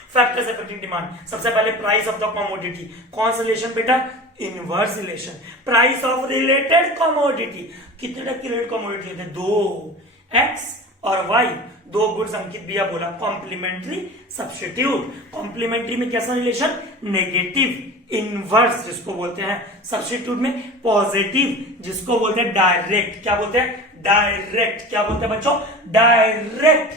Factors affecting demand, सबसे पहले प्राइस ऑफ द कमोडिटी। कौन सा रिलेशन बेटा? Inverse relation. Price of related commodity, कितने टक्के रिलेटेड कमोडिटी होते हैं? 2, एक्स और वाई, 2 गुड्स अंकित भैया बोला। Complementary substitute. कॉम्प्लीमेंट्री में कैसा रिलेशन? नेगेटिव। इनवर्स जिसको बोलते हैं, सब्स्टिट्यूट में पॉजिटिव जिसको बोलते हैं डायरेक्ट। क्या बोलते हैं? डायरेक्ट। क्या बोलते हैं बच्चों? डायरेक्ट।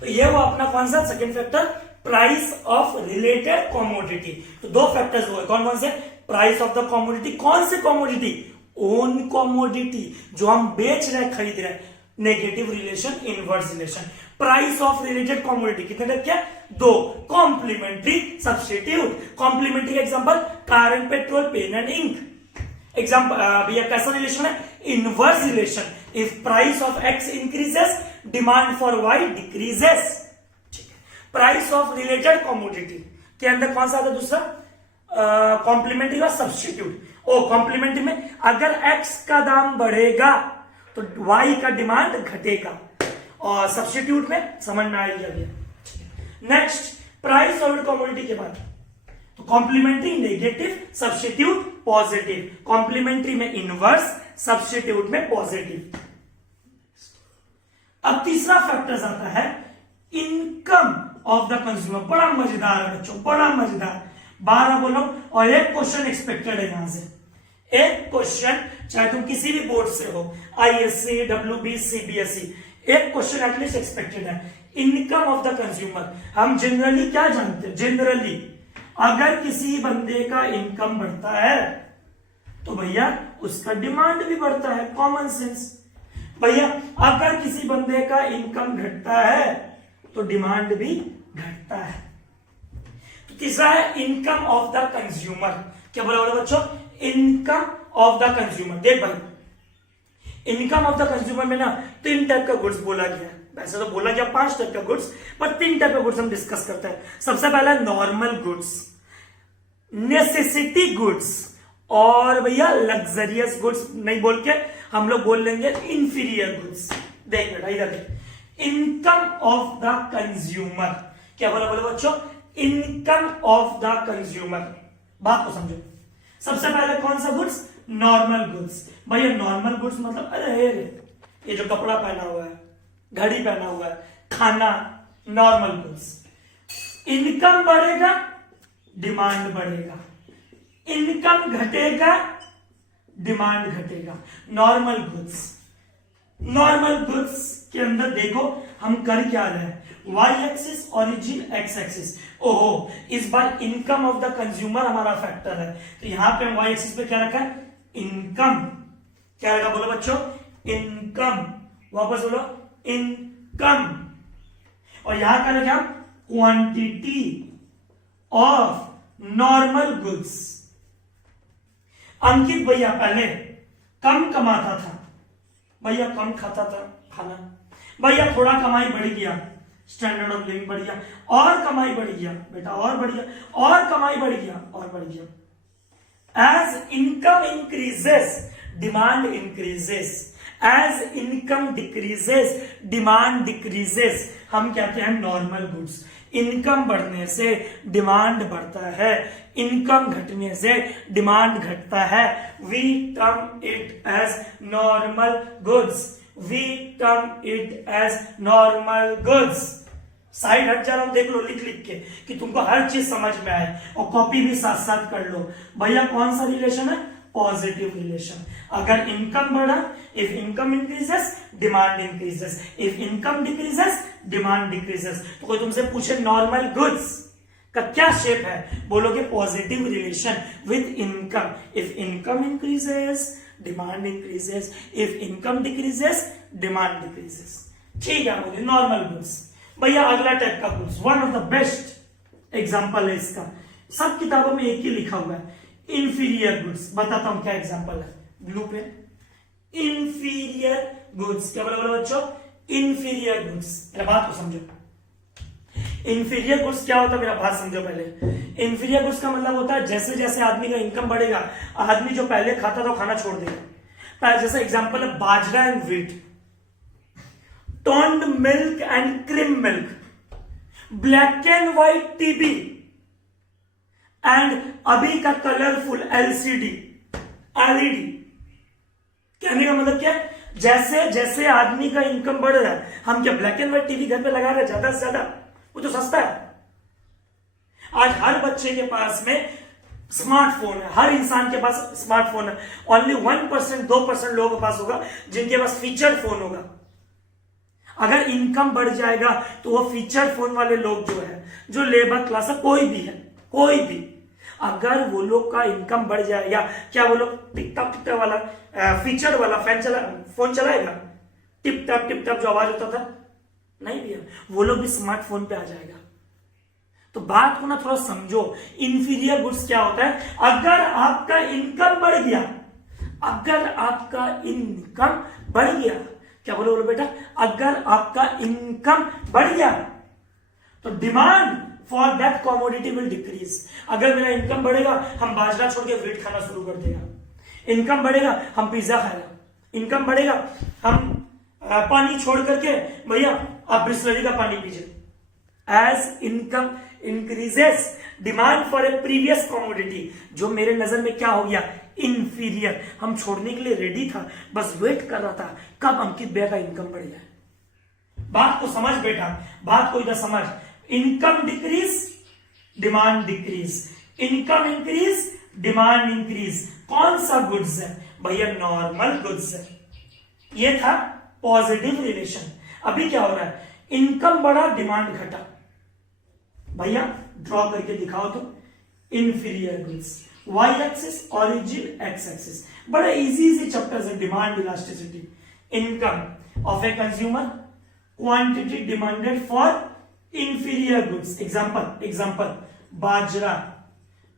तो ये वो अपना कौन सा second factor? Price of related commodity. तो 2 फैक्टर्स हुए, कौन कौन से? Price of the commodity. कौन सी कमोडिटी? ओन कमोडिटी, जो हम बेच रहे हैं, खरीद रहे हैं। Negative relation, inverse relation. Price of related commodity कितने तक? क्या? 2। Complementary substitute. कॉम्प्लीमेंट्री का example car and petrol, pen and ink. Example भैया कैसा रिलेशन है? Inverse relation. If price of X increases, demand for Y decreases. ठीक है। प्राइस ऑफ रिलेटेड कमोडिटी के अंदर कौन सा आता है? दूसरा कॉम्प्लीमेंट्री और सब्स्टिट्यूट। ओ, कॉम्प्लीमेंट्री में अगर एक्स का दाम बढ़ेगा तो वाई का डिमांड घटेगा, और सब्स्टिट्यूट में समझ में आ गया। नेक्स्ट, प्राइस ऑफ कमोडिटी के बाद तो complementary negative, substitute positive. Complementary में इनवर्स, सब्स्टिट्यूट में पॉजिटिव। अब तीसरा फैक्टर आता है इनकम ऑफ द कंज्यूमर। बड़ा मजेदार है बच्चों, बड़ा मजेदार। 12 बोलो और एक क्वेश्चन एक्सपेक्टेड है यहां से। एक क्वेश्चन, चाहे तुम किसी भी बोर्ड से हो, आईएससी, डब्ल्यूबी, सीबीएसई, एक क्वेश्चन एटलीस्ट एक्सपेक्टेड है। Income of the consumer. हम जनरली क्या जानते हैं? जनरली अगर किसी बंदे का इनकम बढ़ता है तो भैया उसका डिमांड भी बढ़ता है। Common sense. भैया अगर किसी बंदे का इनकम घटता है तो डिमांड भी घटता है। तो तीसरा है इनकम ऑफ द कंज्यूमर। क्या बोला बोला बच्चों? Income of the consumer. देख भाई, इनकम ऑफ द कंज्यूमर में ना 3 टाइप का गुड्स बोला गया है। वैसे तो बोला गया 5 टाइप का गुड्स, पर 3 टाइप का गुड्स हम डिस्कस करते हैं। सबसे पहला नॉर्मल गुड्स, नेसेसिटी गुड्स, और भैया लग्जरियस गुड्स नहीं बोल के हम लोग बोल लेंगे इंफीरियर गुड्स। देख बेटा इधर देख, इनकम ऑफ द कंज्यूमर। क्या बोला बोला बच्चों? Income of the consumer. बात को समझो। सबसे पहले कौन सा गुड्स? Normal goods. भैया नॉर्मल गुड्स मतलब अरे ये जो कपड़ा पहना हुआ है, घड़ी पहना हुआ है, खाना, नॉर्मल गुड्स। इनकम बढ़ेगा, डिमांड बढ़ेगा। इनकम घटेगा, डिमांड घटेगा। Normal goods. नॉर्मल गुड्स के अंदर देखो हम कर क्या रहे हैं? Y axis, origin, X axis. ओहो, इस बार इनकम ऑफ द कंज्यूमर हमारा फैक्टर है, तो यहां पे हम वाई एक्सिस पे क्या रखा है? इनकम। क्या रखा बोलो बच्चों? इनकम। वापस बोलो, इनकम। और यहां का रखा क्वांटिटी ऑफ नॉर्मल गुड्स। अंकित भैया पहले कम कमाता था, भैया कम खाता था खाना, भैया थोड़ा कमाई बढ़ गया, स्टैंडर्ड ऑफ लिविंग बढ़ गया, और कमाई बढ़ गया बेटा, और बढ़ गया, और कमाई बढ़ गया, और बढ़ गया। As income increases, demand increases. As income decreases, demand decreases. हम कहते हैं नॉर्मल गुड्स। इनकम बढ़ने से डिमांड बढ़ता है, इनकम घटने से डिमांड घटता है। We term it as normal goods. We term it as normal goods. Side हट जा रहा हूं, देख लो लिख लिख के कि तुमको हर चीज समझ में आए, और कॉपी भी साथ साथ कर लो। भैया कौन सा रिलेशन है? Positive relation. अगर इनकम बढ़ा, if income increases demand increases, if income decreases demand decreases. तो कोई तुमसे पूछे नॉर्मल गुड्स का क्या शेप है, बोलोगे positive relation with income. If income increases demand increases, if income decreases demand decreases. ठीक है, बोले नॉर्मल गुड्स। भैया अगला टाइप का goods, one of the best example है इसका, सब किताबों में एक ही लिखा हुआ है, इंफीरियर गुड्स। बताता हूं क्या एग्जांपल है, ब्लू पे। Inferior goods. क्या बोला बोला बच्चों? Inferior goods. मेरा बात को समझो। इंफीरियर गुड्स क्या होता है, मेरा बात समझो पहले। इंफीरियर गुड्स का मतलब होता है जैसे जैसे आदमी का इनकम बढ़ेगा, आदमी जो पहले खाता था वो खाना छोड़ देगा। जैसे एग्जांपल है बाजरा and wheat, toned milk and cream milk, black and white TV, and अभी का कलरफुल एलसीडी, एलईडी। कहने का मतलब क्या है? जैसे जैसे आदमी का इनकम बढ़ रहा है, हम क्या ब्लैक एंड व्हाइट टीवी घर पे लगा रहे हैं ज्यादा से ज्यादा? वो तो सस्ता है। आज हर बच्चे के पास में स्मार्टफोन है, हर इंसान के पास स्मार्टफोन है। ओनली 1%, 2% लोगों के पास होगा जिनके पास फीचर फोन होगा। अगर इनकम बढ़ जाएगा तो वो फीचर फोन वाले लोग जो है, जो लेबर क्लास है, कोई भी है, कोई भी, अगर वो लोग का इनकम बढ़ जाएगा, क्या वो लोग टिकटॉक टिकटॉक वाला फीचर वाला फोन चलाएगा? टिप टॉप जो आवाज होता था, नहीं भैया, वो लोग भी स्मार्टफोन पे आ जाएगा। तो बात को ना थोड़ा समझो। इंफीरियर गुड्स क्या होता है? अगर आपका इनकम बढ़ गया, अगर आपका इनकम बढ़ गया, क्या बोलो बेटा? अगर आपका इनकम बढ़ गया तो demand for that commodity will decrease. अगर मेरा इनकम बढ़ेगा, हम बाजरा छोड़ के व्हीट खाना शुरू कर देगा। इनकम बढ़ेगा, हम पिज्जा खाएगा। इनकम बढ़ेगा, हम पानी छोड़ करके भैया आप ब्रिस्लरी का पानी पीजिए। As income increases, demand for a previous commodity, जो मेरे नजर में क्या हो गया? इंफीरियर। हम छोड़ने के लिए रेडी था, बस वेट कर रहा था कब अंकित भैया का इनकम बढ़ जाए। बात को समझ बेटा, बात को इधर समझ। Income decrease, demand decrease, income increase, demand increase. कौन सा गुड्स है भैया? नॉर्मल गुड्स है। ये था पॉजिटिव रिलेशन। अभी क्या हो रहा है? इनकम बढ़ा, डिमांड घटा। भैया ड्रॉ करके दिखाओ तो। Inferior goods, Y axis, origin X axis. बड़ा इजी चैप्टर्स है। Demand elasticity, income of a consumer, quantity demanded for inferior goods. Example बाजरा,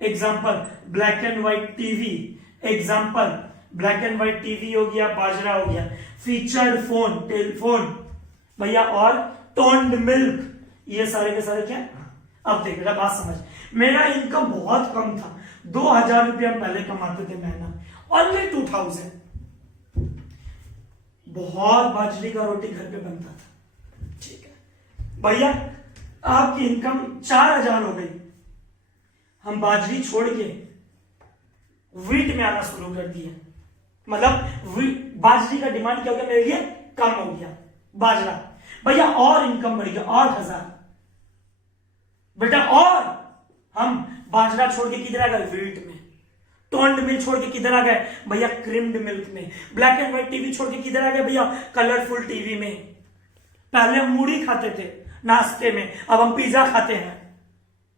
example black and white TV, example black and white TV हो गया, बाजरा हो गया। फीचर्ड फोन, टेलीफोन भैया, और टोन्ड मिल्क। ये सारे के सारे क्या? अब देख बेटा, बात समझ। मेरा इनकम बहुत कम था, 2000 रुपया पहले कमाते थे महीना, ओनली 2000। बहुत बाजरी का रोटी घर पे बनता था, ठीक है भैया। आपकी इनकम 4000 हो गई, हम बाजरी छोड़ के वीट में आना शुरू कर दिया। मतलब बाजरी का डिमांड क्या हो गया मेरे लिए? कम हो गया बाजरा भैया, और इनकम बढ़ गया 8000 बेटा। और हम बाजरा छोड़ के किधर आ गए? वीट में। टोन्ड मिल्क छोड़ के किधर आ गए भैया? क्रीम्ड मिल्क में। ब्लैक एंड व्हाइट टीवी छोड़ के किधर आ गए भैया? कलरफुल टीवी में। पहले हम मूढ़ी खाते थे नाश्ते में, अब हम पिज्जा खाते हैं।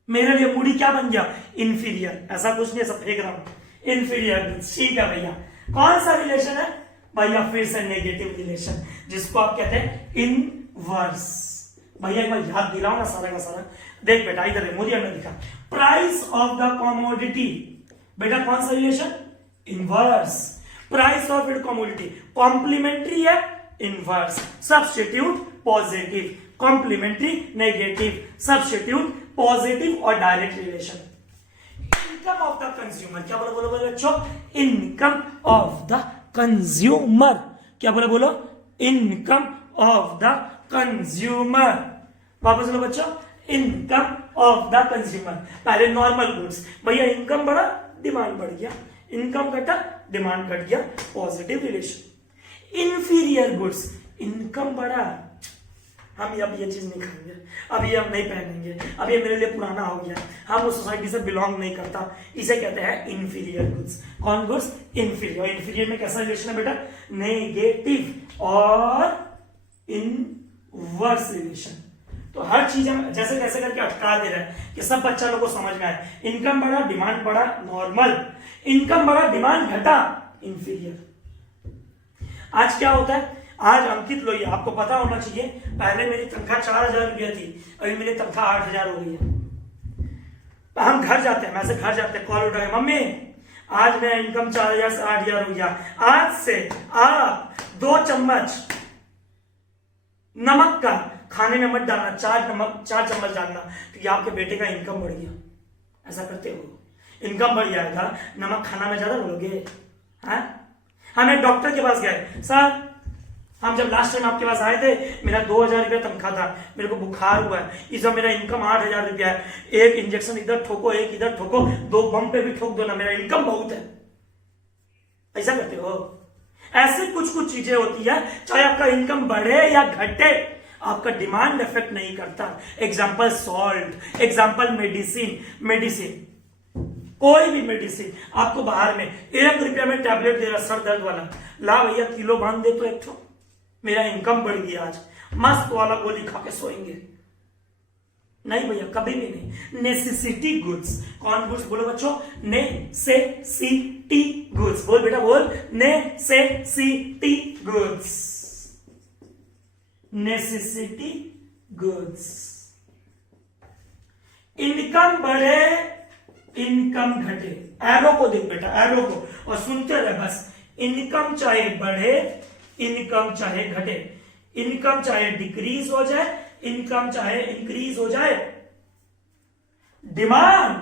मेरे लिए मूढ़ी क्या बन गया? इंफीरियर। ऐसा कुछ नहीं, सब फेंक रहा हूं। इंफीरियर, ठीक है भैया। कौन सा रिलेशन है भैया? फिर से नेगेटिव रिलेशन, जिसको आप कहते हैं इनवर्स। भैया एक बार याद दिलाओ ना सारा का सारा। देख बेटा, इधर है, मोदी ने दिखा। प्राइस ऑफ द कमोडिटी, बेटा कौन सा relation? Inverse. Price of it commodity, complementary है, inverse. Substitute positive, complementary negative, substitute positive और direct relation. Income of the consumer, क्या बोलो बोलो बोलो बच्चों? इनकम ऑफ द कंज्यूमर, क्या बोलो बोलो? Income of the consumer. वापस बोलो बच्चों, इनकम ऑफ द कंज्यूमर। पहले नॉर्मल गुड्स भैया, इनकम बढ़ा, डिमांड बढ़ गया, इनकम घटा, डिमांड घट गया, positive relation. Inferior goods, income बढ़ा, हम अब ये चीज नहीं खाएंगे, अब ये हम नहीं पहनेंगे, अब ये मेरे लिए पुराना हो गया, हम उस सोसाइटी से बिलोंग नहीं करता, इसे कहते हैं इंफीरियर गुड्स। कौन गुड्स? इंफीरियर। इंफीरियर में कैसा रिलेशन है बेटा? नेगेटिव और इनवर्स रिलेशन। तो हर चीज हम जैसे कैसे करके अटका दे रहे हैं कि सब बच्चा लोगों को समझ में आए। इनकम बढ़ा, डिमांड बढ़ा, नॉर्मल। इनकम बढ़ा, डिमांड घटा, इंफीरियर। आज क्या होता है? आज अंकित लोहिया, आपको पता होना चाहिए, पहले मेरी तनख्वाह 4000 रुपया थी, अभी मेरी तनख्वाह 8000 हो गई है। हम घर जाते हैं, मैं से घर जाते हैं, कॉल उठा के, मम्मी आज मेरा इनकम 4000 से 8000 हो गया, आज से आप 2 चम्मच नमक का खाने में मत डालना, 4 चम्मच डालना, क्योंकि आपके बेटे का इनकम बढ़ गया। ऐसा करते हो? इनकम बढ़ जाएगा, नमक खाना में ज्यादा बोलोगे? हम एक डॉक्टर के पास गए, सर हम जब लास्ट टाइम आपके पास आए थे, मेरा 2000 रुपया तनख्वाह था, मेरे को बुखार हुआ है, इस बार मेरा इनकम 8000 रुपया है, एक इंजेक्शन इधर ठोको, एक इधर ठोको, 2 बम पे भी ठोक दो ना, मेरा इनकम बहुत है। ऐसा करते हो? ऐसे कुछ कुछ चीजें होती है, चाहे आपका इनकम बढ़े या घटे, आपका डिमांड इफेक्ट नहीं करता। एग्जाम्पल सॉल्ट, एग्जाम्पल मेडिसिन, कोई भी मेडिसिन आपको बाहर में 1 रुपया में टैबलेट दे रहा, सर दर्द वाला, ला भैया किलो बांध दे तो एक ठो, मेरा इनकम बढ़ गया, आज मस्त वाला गोली खा के सोएंगे। नहीं भैया, कभी भी नहीं। नेसेसिटी गुड्स, कौन गुड्स बोलो बच्चों? Necessity goods. बोल बेटा बोल, necessity goods, necessity goods. Income बढ़े, इनकम घटे, एरो को देख बेटा, एरो को, और सुनते रहे बस। इनकम चाहे बढ़े, इनकम चाहे घटे, इनकम चाहे डिक्रीज हो जाए, इनकम चाहे इंक्रीज हो जाए, demand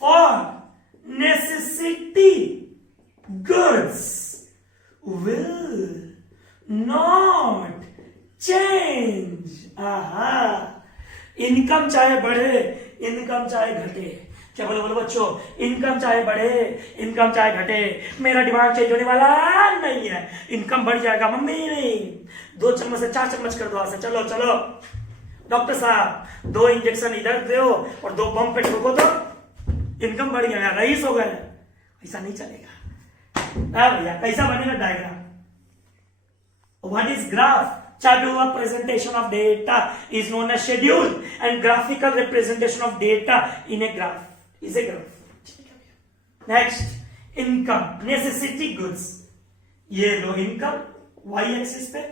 for necessity goods will not change. Income चाहे बढ़े, इनकम चाहे घटे, क्या बोलो बोलो बच्चों, इनकम चाहे बढ़े इनकम चाहे घटे, मेरा दिमाग चेंज होने वाला नहीं है। इनकम बढ़ जाएगा मम्मी, नहीं 2 चम्मच से 4 चम्मच कर दो आज से, चलो चलो डॉक्टर साहब 2 इंजेक्शन इधर दो और 2 बम पे ठोको तो इनकम बढ़ गया, रईस हो गए। ऐसा नहीं चलेगा भैया। कैसा बनेगा diagram? What is graph? Tabular presentation of data is known as schedule, and graphical representation of data in a graph is a graph. Next, income, necessity goods. ये लो इनकम y एक्सिस पे,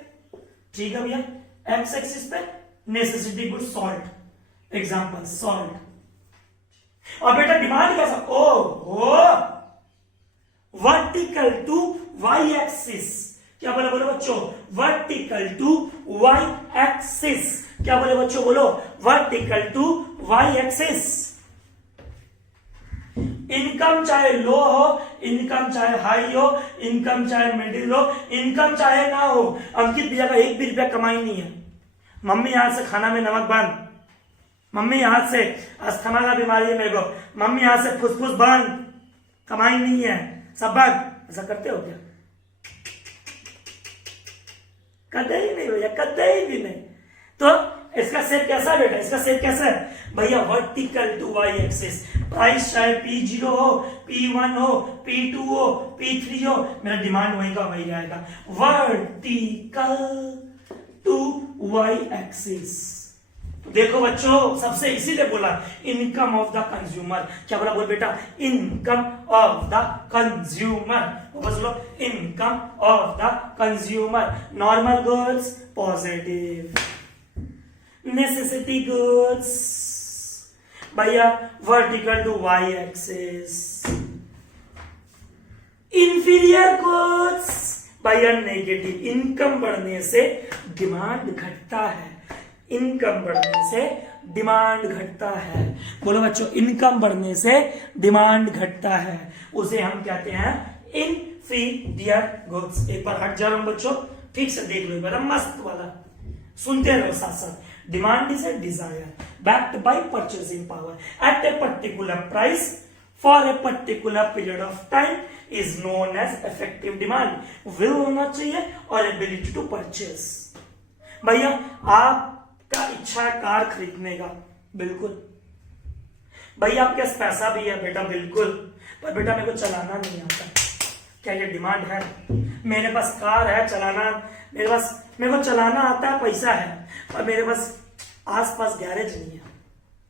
ठीक है भैया, x एक्सिस पे necessity goods salt, example salt. और बेटा डिमांड कैसा? Oh vertical to y axis. क्या बोले बोलो बच्चों? Vertical to Y axis. क्या बोले बच्चों? बोलो vertical to Y axis. Income चाहे लो हो, इनकम चाहे हाई हो, इनकम चाहे मिडिल हो, इनकम चाहे ना हो, अंकित भैया का 1 भी रुपया कमाई नहीं है। मम्मी हाथ से खाना में नमक बंद, मम्मी हाथ से अस्थमा का बीमारी है मेरे को, मम्मी हाथ से फुसफुस बंद, कमाई नहीं है सब बंद। ऐसा करते हो क्या? कदे ही नहीं भैया, कदे ही नहीं। तो इसका सेप कैसा है बेटा? इसका सेप कैसा है भैया? Vertical to Y axis. Price चाहे P0 हो, P1 हो, P2 हो, P3 हो, मेरा डिमांड वही का वही रहेगा। Vertical to Y axis. देखो बच्चों, सबसे इसीलिए बोला इनकम ऑफ द कंज्यूमर। क्या बोला? बोल बेटा, इनकम ऑफ द कंज्यूमर। बस लो, income of the consumer. Normal goods positive, necessity goods भैया vertical to Y axis, inferior goods भैया नेगेटिव। इनकम बढ़ने से डिमांड घटता है, इनकम बढ़ने से डिमांड घटता है। बोलो बच्चों, इनकम बढ़ने से डिमांड घटता है, उसे हम कहते हैं इंफीरियर गुड्स। एक बार हट जा रहा हूं बच्चों, ठीक से देख लो, बड़ा मस्त वाला सुनते रहो साथ साथ। Demand is a Dzire backed by purchasing power at a particular price for a particular period of time is known as effective demand. will होना चाहिए और ability to purchase। भैया आपका इच्छा है कार खरीदने का, बिल्कुल भैया आपके पास पैसा भी है बेटा, बिल्कुल, पर बेटा मेरे को चलाना नहीं आता। क्या ये डिमांड है? मेरे पास कार है, चलाना मेरे को चलाना आता है, पैसा है, पर मेरे पास आसपास गैरेज नहीं है,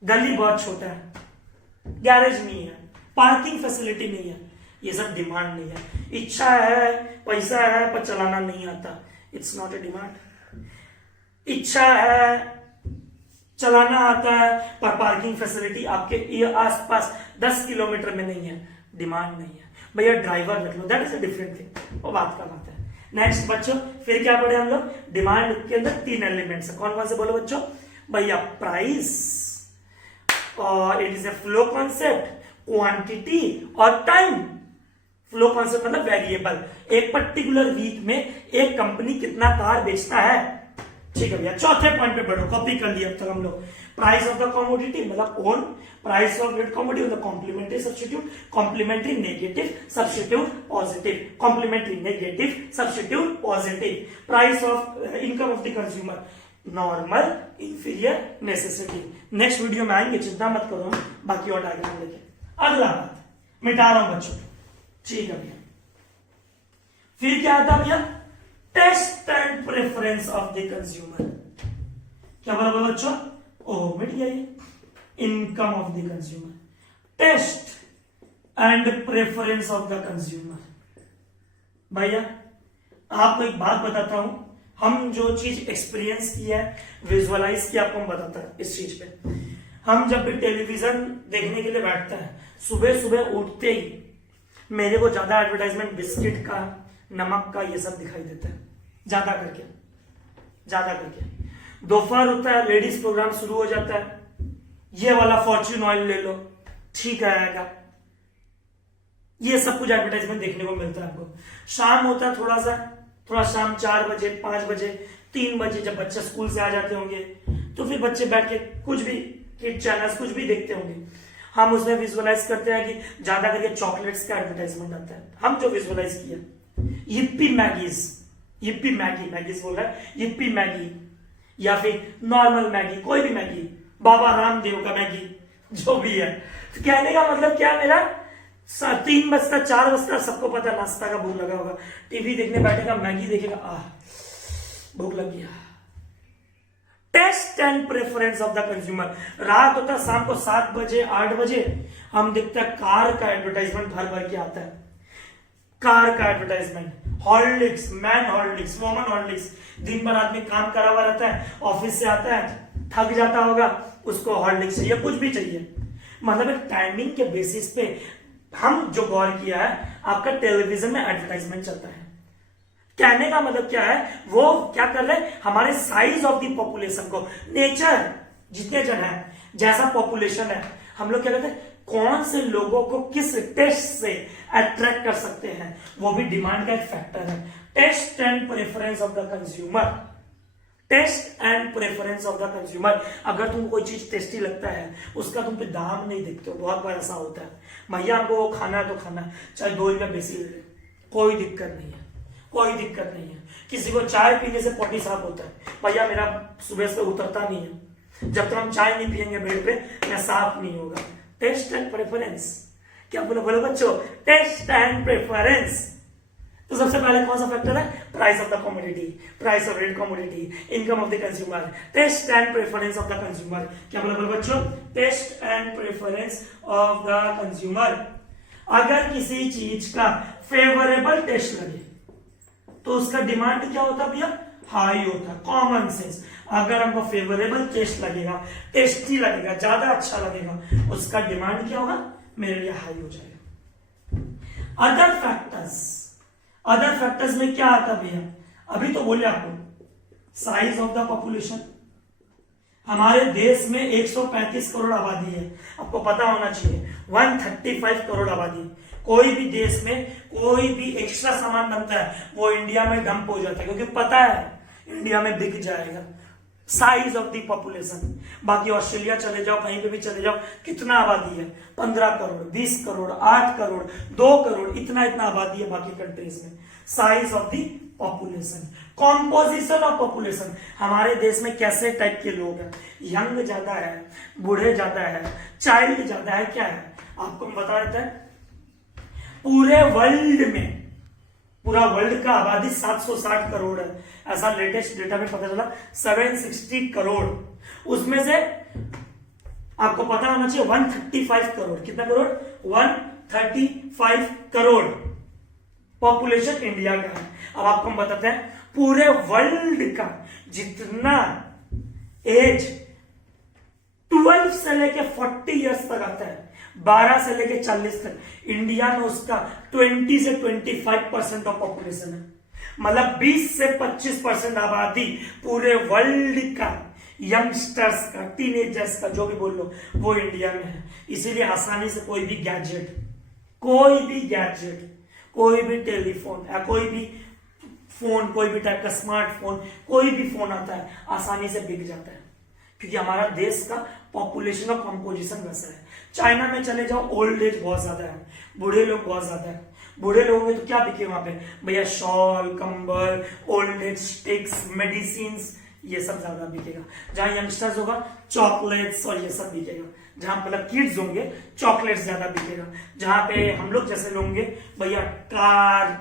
गली बहुत छोटा है, गैरेज नहीं है, पार्किंग फैसिलिटी नहीं है। ये सब डिमांड नहीं है। इच्छा है, पैसा है, पर चलाना नहीं आता, इट्स नॉट ए डिमांड। इच्छा है, चलाना आता है, पर पार्किंग फैसिलिटी आपके आसपास 10 किलोमीटर में नहीं है, डिमांड नहीं है। भैया ड्राइवर रख लो, that is a different thing, वो बात का बात है। नेक्स्ट बच्चों, फिर क्या पढ़े हम लोग? डिमांड के अंदर 3 एलिमेंट्स है। कौन कौन से बोलो बच्चों? भैया प्राइस, और it is a flow concept, quantity और टाइम। फ्लो कॉन्सेप्ट मतलब वेरिएबल, एक पर्टिकुलर वीक में एक कंपनी कितना कार बेचता है, ठीक है भैया। चौथे पॉइंट पे बढ़ो, कॉपी कर लिया अब तक हम लोग। प्राइस ऑफ द कमोडिटी मतलब कौन, प्राइस ऑफ दैट कमोडिटी मतलब complementary substitute, complementary negative substitute positive, complementary negative substitute positive. Price of income of the consumer, normal, inferior, necessity. Next video में आएंगे, चिंता मत करो, बाकी और डायग्राम लेके। अगला बात मिटा रहा हूं बच्चों, ठीक है भैया। फिर क्या आता भैया? Taste and preference of the consumer. क्या बोला बच्चों? ओह मिट गया ये। Income of the consumer, taste and preference of the consumer. भैया आपको एक बात बताता हूं, हम जो चीज एक्सपीरियंस किया है, विजुअलाइज किया, आपको हम बताता है इस चीज पे। हम जब भी टेलीविजन देखने के लिए बैठते हैं, सुबह सुबह उठते ही मेरे को ज्यादा एडवर्टाइजमेंट बिस्किट का, नमक का, ये सब दिखाई देता है, ज्यादा करके। दोपहर होता है, लेडीज प्रोग्राम शुरू हो जाता है, ये वाला फॉर्च्यून ऑयल ले लो, ठीक रहेगा, ये सब कुछ एडवर्टाइजमेंट देखने को मिलता है आपको। शाम होता है थोड़ा शाम 4 बजे, 5 बजे, 3 बजे, जब बच्चे स्कूल से आ जाते होंगे, तो फिर बच्चे बैठ के कुछ भी किड चैनल्स कुछ भी देखते होंगे। हम उसमें विजुअलाइज करते हैं कि ज्यादा करके चॉकलेट्स का एडवर्टाइजमेंट आता है। हम जो विजुअलाइज किया Yippee Maggie's, Yippee Maggi, Maggie's बोल रहा है, यिप्पी मैगी या फिर नॉर्मल मैगी, कोई भी मैगी, बाबा रामदेव का मैगी, जो भी है। तो कहने का मतलब क्या, मेरा 3 बजता 4 बजता सबको पता नाश्ता का भूख लगा होगा, टीवी देखने बैठेगा, मैगी देखेगा, भूख लग गया। Taste and preference of the consumer. रात होता है, शाम को 7 बजे 8 बजे हम देखते हैं कार का एडवर्टाइजमेंट भर भर के आता है, कार का advertisement, Horlicks, man Horlicks, woman Horlicks. दिन भर आदमी काम करा हुआ रहता है, ऑफिस से आता है, थक जाता होगा, उसको हॉर्लिक्स चाहिए, कुछ भी चाहिए। मतलब एक टाइमिंग के बेसिस पे हम जो गौर किया है, आपका टेलीविजन में एडवर्टाइजमेंट चलता है। कहने का मतलब क्या है, वो क्या कर रहे हैं, हमारे साइज ऑफ द पॉपुलेशन को, नेचर जितने जन है, जैसा पॉपुलेशन है, हम लोग क्या कहते हैं, कौन से लोगों को किस टेस्ट से अट्रैक्ट कर सकते हैं, वो भी डिमांड का एक फैक्टर है। Taste and preference of the consumer, taste and preference of the consumer. अगर तुमको कोई चीज टेस्टी लगता है, उसका तुम पे दाम नहीं देखते हो, बहुत बार ऐसा होता है, भैया हमको खाना है तो खाना, चाहे 2 रुपया बेसी ले ले, कोई दिक्कत नहीं है, कोई दिक्कत नहीं है। किसी को चाय पीने से पॉटी साफ होता है, भैया मेरा सुबह से उतरता नहीं है, जब तक हम चाय नहीं पियेंगे बेड पे मैं साफ नहीं होगा। टेस्ट एंड प्रेफरेंस, क्या बोलो बोलो बच्चों, टेस्ट एंड प्रेफरेंस। तो सबसे पहले कौन सा फैक्टर है, price of the commodity, price of rate commodity, income of the consumer, taste and preference of the consumer. क्या बोलो बोलो बच्चों, taste and preference of the consumer. अगर किसी चीज का फेवरेबल टेस्ट लगे तो उसका डिमांड क्या होता है भैया, हाई होता है। कॉमन सेंस, अगर हमको फेवरेबल टेस्ट लगेगा, टेस्टी लगेगा, ज्यादा अच्छा लगेगा, उसका डिमांड क्या होगा, मेरे लिए हाई हो जाएगा। अदर फैक्टर्स, अदर फैक्टर्स में क्या आता है भैया, अभी तो बोले आपको, साइज ऑफ द पॉपुलेशन। हमारे देश में 135 करोड़ आबादी है, आपको पता होना चाहिए, 135 करोड़ आबादी। कोई भी देश में कोई भी एक्स्ट्रा सामान बनता है, वो इंडिया में डंप हो जाता है, क्योंकि पता है इंडिया में बिक जाएगा। Size of the population. बाकी ऑस्ट्रेलिया चले जाओ, कहीं पे भी चले जाओ, कितना आबादी है, 15 करोड़, 20 करोड़, 8 करोड़, 2 करोड़, इतना इतना आबादी है बाकी कंट्रीज में। Size of the population. Composition of population, हमारे देश में कैसे टाइप के लोग हैं, यंग ज्यादा है, बूढ़े ज्यादा है, चाइल्ड ज्यादा है, क्या है, आपको हम बता देते हैं। पूरे वर्ल्ड में, पूरा वर्ल्ड का आबादी 760 करोड़ है, ऐसा लेटेस्ट डेटा में पता चला, 760 करोड़। उसमें से आपको पता होना चाहिए 135 करोड़, कितना करोड़, 135 करोड़ पॉपुलेशन इंडिया का है। अब आपको हम बताते हैं पूरे वर्ल्ड का जितना एज 12 से लेके 40 इयर्स तक आता है, 12 से लेके 40 तक, इंडिया में उसका 20 से 25% ऑफ पॉपुलेशन है। मतलब 20 से 25% आबादी पूरे वर्ल्ड का, यंगस्टर्स का, टीनेजर्स का, जो भी बोल लो, वो इंडिया में है। इसीलिए आसानी से कोई भी गैजेट, कोई भी गैजेट, कोई भी टेलीफोन या कोई भी फोन, कोई भी टाइप का स्मार्टफोन, कोई भी फोन आता है, आसानी से बिक जाता है, क्योंकि हमारा देश का पॉपुलेशन का कंपोजिशन वैसा है। चाइना में चले जाओ, ओल्ड एज बहुत ज्यादा है, बूढ़े लोग बहुत ज्यादा है। बूढ़े लोगों में तो क्या बिके वहां पे भैया, शॉल, कंबल, ओल्ड एज स्टिक्स, मेडिसिन, ये सब ज्यादा बिकेगा। जहां यंगस्टर्स होगा, चॉकलेट्स और ये सब बिकेगा। जहां मतलब किड्स होंगे, चॉकलेट्स ज्यादा बिकेगा। जहां पे हम लोग जैसे लोग होंगे भैया, कार,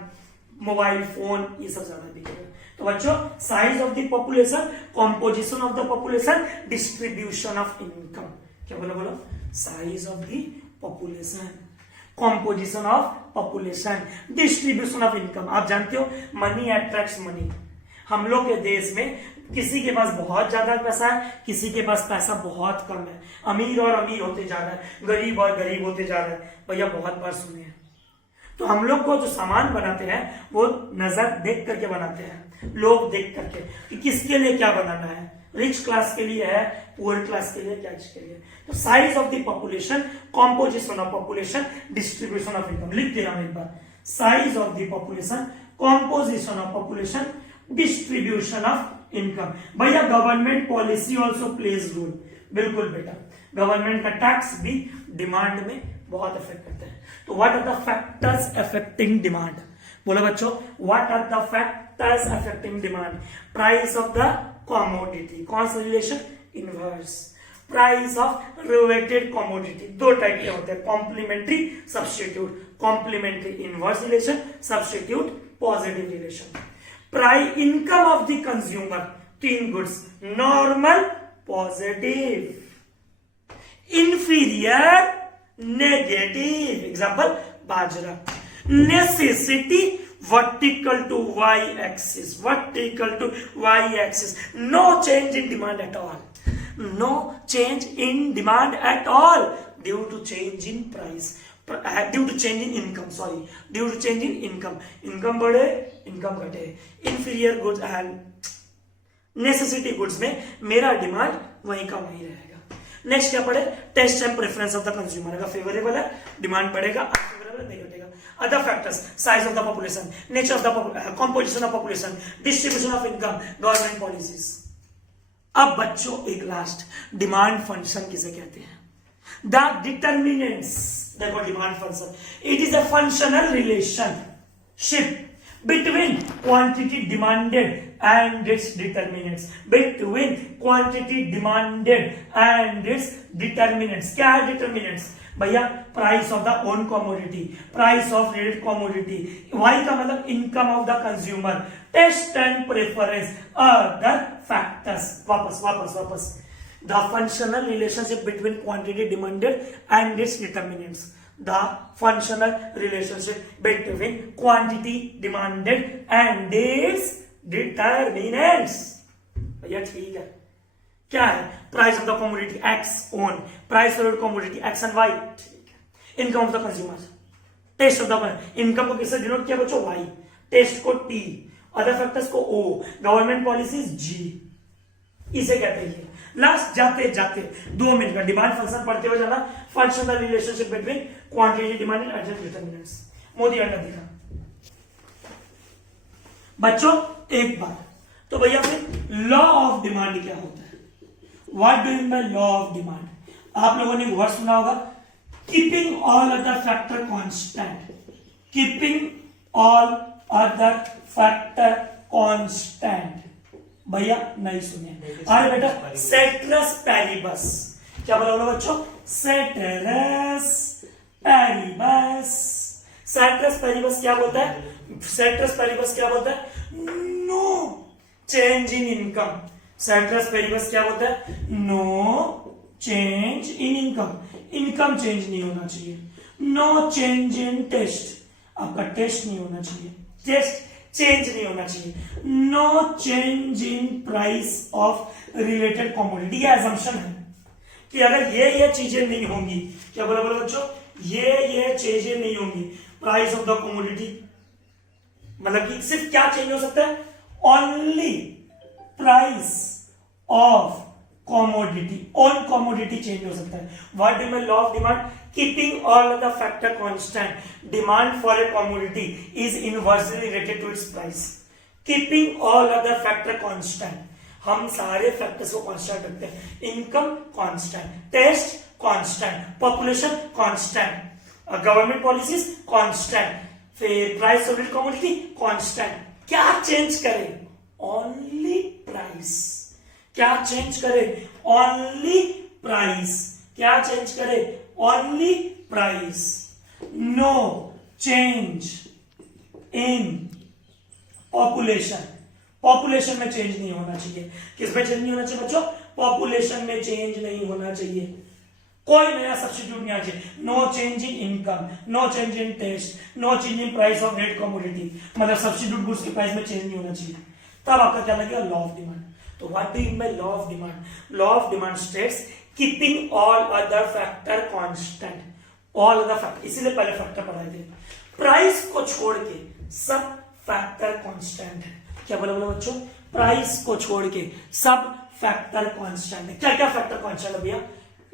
मोबाइल फोन, ये सब ज्यादा बिकेगा। तो बच्चों, size of the population, composition of the population, distribution of income. क्या बोलो बोलो, size of the population, composition of population, distribution of income. आप जानते हो मनी अट्रैक्ट्स मनी। हम लोग के देश में किसी के पास बहुत ज्यादा पैसा है, किसी के पास पैसा बहुत कम है, अमीर और अमीर होते जा रहा है, गरीब और गरीब होते जा रहा है। भैया बहुत बार सुने हैं। तो हम लोग को जो सामान बनाते हैं वो नजर देख करके बनाते हैं, लोग देख करके कि किसके लिए क्या बनाना है, रिच क्लास के लिए है, पुअर क्लास के लिए, क्या के लिए। तो size of the population, composition of population, distribution of income. लिख दे रहा हूं एक बार, size of the population, composition of population, distribution of income. भैया government policy also plays role. बिल्कुल बेटा, गवर्नमेंट का टैक्स भी डिमांड में बहुत इफेक्ट करता है। तो what are the factors affecting demand? बोलो बच्चों, what are the factors affecting demand? Price of the commodity, कौन सा relation? Inverse. Price of related commodity, दो टाइप के होते हैं, complementary, substitute. Complementary inverse relation, substitute positive relation. Price income of the consumer, तीन goods, normal, positive, inferior, negative. Example बाजरा। Necessity, vertical to y axis, vertical to y axis, no change in demand at all, no change in demand at all due to change in price, due to change in income, sorry, due to change in income, income बढ़े, income घटे। inferior goods and necessity goods में मेरा डिमांड वहीं का वहीं रहेगा। नेक्स्ट क्या पढ़े? Taste and preference of the consumer, अगर फेवरेबल है डिमांड बढ़ेगा, अनफेवरेबल नहीं घटेगा। Other factors, size of the population, nature of the composition of population, distribution of income, government policies. अब बच्चों एक लास्ट, डिमांड फंक्शन किसे कहते हैं? The determinants. देखो demand function, it is a functional relationship between quantity demanded and its determinants, between quantity demanded and its determinants। क्या है determinants भैया? Price of the own commodity, price of related commodity, Y का मतलब income of the consumer, taste and preference, other factors. वापस the functional relationship between quantity demanded and its determinants, the functional relationship between quantity demanded and its determinants। भैया ठीक है, क्या है? Price of the commodity X own, price of commodity X and Y, ठीक है। Income of the consumer, taste of the, इनकम को किससे डिनोट किया बच्चों? वाई, टेस्ट को टी, अदर फैक्टर्स को ओ, गवर्नमेंट पॉलिसीज जी, इसे कहते हैं। लास्ट जाते जाते 2 मिनट का डिमांड फंक्शन पढ़ते हुए जाना। Functional relationship between quantity demanded and its determinants, Modi अंडा दिखा बच्चों एक बार। तो भैया फिर लॉ ऑफ डिमांड क्या होता है? What do you mean by law of demand? आप लोगों ने वर्ड सुना होगा, keeping all other factor constant, keeping all other factor constant. भैया नहीं सुने? अरे बेटा सेटरस पैरिबस, क्या बोला बच्चों? सेटरस पैरिबस। सेटरस पैरिबस क्या बोलता है? सेटरस पैरिबस क्या बोलता है? No change in income. Ceteris paribus क्या बोलता है? No change in income, income change नहीं होना चाहिए। नो चेंज इन टेस्ट, आपका टेस्ट नहीं होना चाहिए, टेस्ट चेंज नहीं होना चाहिए। No change in price of related commodity. ये असम्पशन है कि अगर ये चीजें नहीं होंगी, क्या बोला बच्चों? ये चीजें नहीं होंगी, प्राइस ऑफ द कॉमोडिटी, मतलब कि सिर्फ क्या चेंज हो सकता है? Only price of commodity, on commodity change हो सकता है। What do mean law of demand? Keeping all of the factor constant, demand for a commodity is inversely related to its price. Keeping all of the factor constant, हम सारे फैक्टर्स को कांस्टेंट रखते हैं। Income constant, taste constant, population constant, government policies constant, फिर प्राइस ऑफ कॉमोडिटी कांस्टेंट। क्या चेंज करे? Only price. क्या चेंज करे? Only price. क्या चेंज करे? Only price. No change in population, population में चेंज नहीं होना चाहिए। किसमें चेंज नहीं होना चाहिए बच्चों? पॉपुलेशन में चेंज नहीं होना चाहिए। कोई नया सब्स्टिट्यूट नहीं आना चाहिए। No change in income, no change in taste, no change in price of rate commodity, मतलब सब्स्टिट्यूट गुड्स के प्राइस में चेंज नहीं होना चाहिए। तब आपका क्या लगेगा? Law of demand. तो what do you mean by law of demand? Law of demand states keeping all other factor constant, all other factor, इसीलिए पहले फैक्टर पढ़ाए थे। प्राइस को छोड़ के सब फैक्टर कांस्टेंट है। क्या बोला बच्चों? प्राइस को छोड़ के सब फैक्टर कांस्टेंट है। क्या क्या फैक्टर कांस्टेंट है भैया?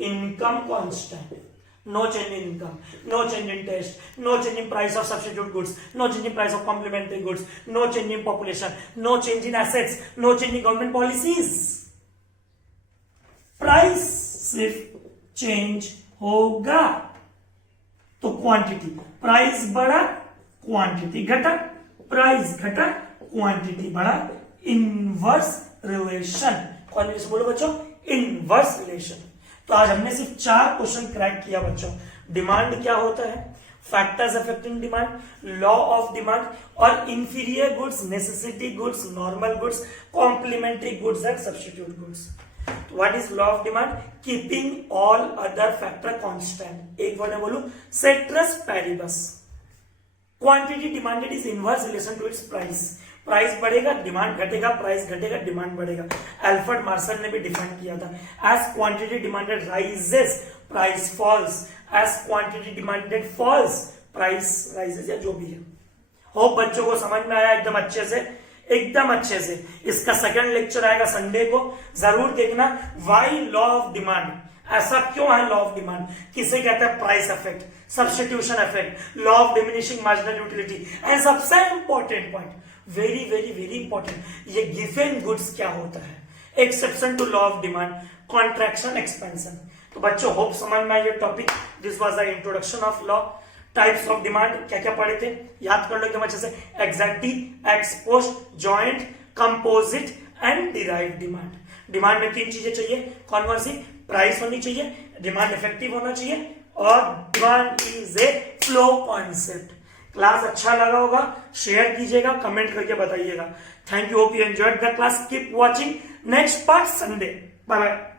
Income constant, no change in income, no change in taste, no change in price of substitute goods, no change in price of complementary goods, no change in population, no change in assets, no change in government policies. Price सिर्फ चेंज होगा। तो क्वांटिटी, प्राइस बढ़ा क्वांटिटी घटा, प्राइस घटा क्वांटिटी बढ़ा, इनवर्स रिलेशन। कौन से बोलो बच्चों? Inverse relation. तो आज हमने सिर्फ 4 क्वेश्चन क्रैक किया बच्चों। डिमांड क्या होता है, factors affecting demand, law of demand, और inferior goods, necessity goods, normal goods, complementary goods and substitute goods. What is law of demand? Keeping all other factor constant. एक वर्ड में बोलूं, ceteris paribus. Quantity demanded is inverse relation to its price. Price बढ़ेगा डिमांड घटेगा, प्राइस घटेगा डिमांड बढ़ेगा। एल्फ्रेड मार्शल ने भी डिफाइन किया था, as quantity demanded rises price falls, as quantity demanded false price rises, या जो भी है। होप बच्चों को समझ में आया एकदम अच्छे से, एकदम अच्छे से। इसका सेकंड लेक्चर आएगा संडे को, जरूर देखना। व्हाई लॉ ऑफ डिमांड, ऐसा क्यों है लॉ ऑफ डिमांड, किसे कहते हैं? Price effect, substitution effect, law of diminishing marginal utility, and सबसे important point, very very very important, ये गिवन गुड्स क्या होता है, exception to law of demand, contraction, expansion. तो बच्चों होप समझ में आया ये topic. This was the introduction of law. Types of demand क्या क्या पढ़े थे, याद कर लो एकदम अच्छे से। एग्जैक्टिव, expost, joint, composite and derived demand. Demand में 3 चीजें चाहिए, कौन कौन सी? प्राइस होनी चाहिए, डिमांड इफेक्टिव होना चाहिए, और demand is a flow concept. Class अच्छा लगा होगा, शेयर कीजिएगा, कमेंट करके बताइएगा। Thank you, hope you enjoyed the class. Keep watching, next part Sunday. Bye bye.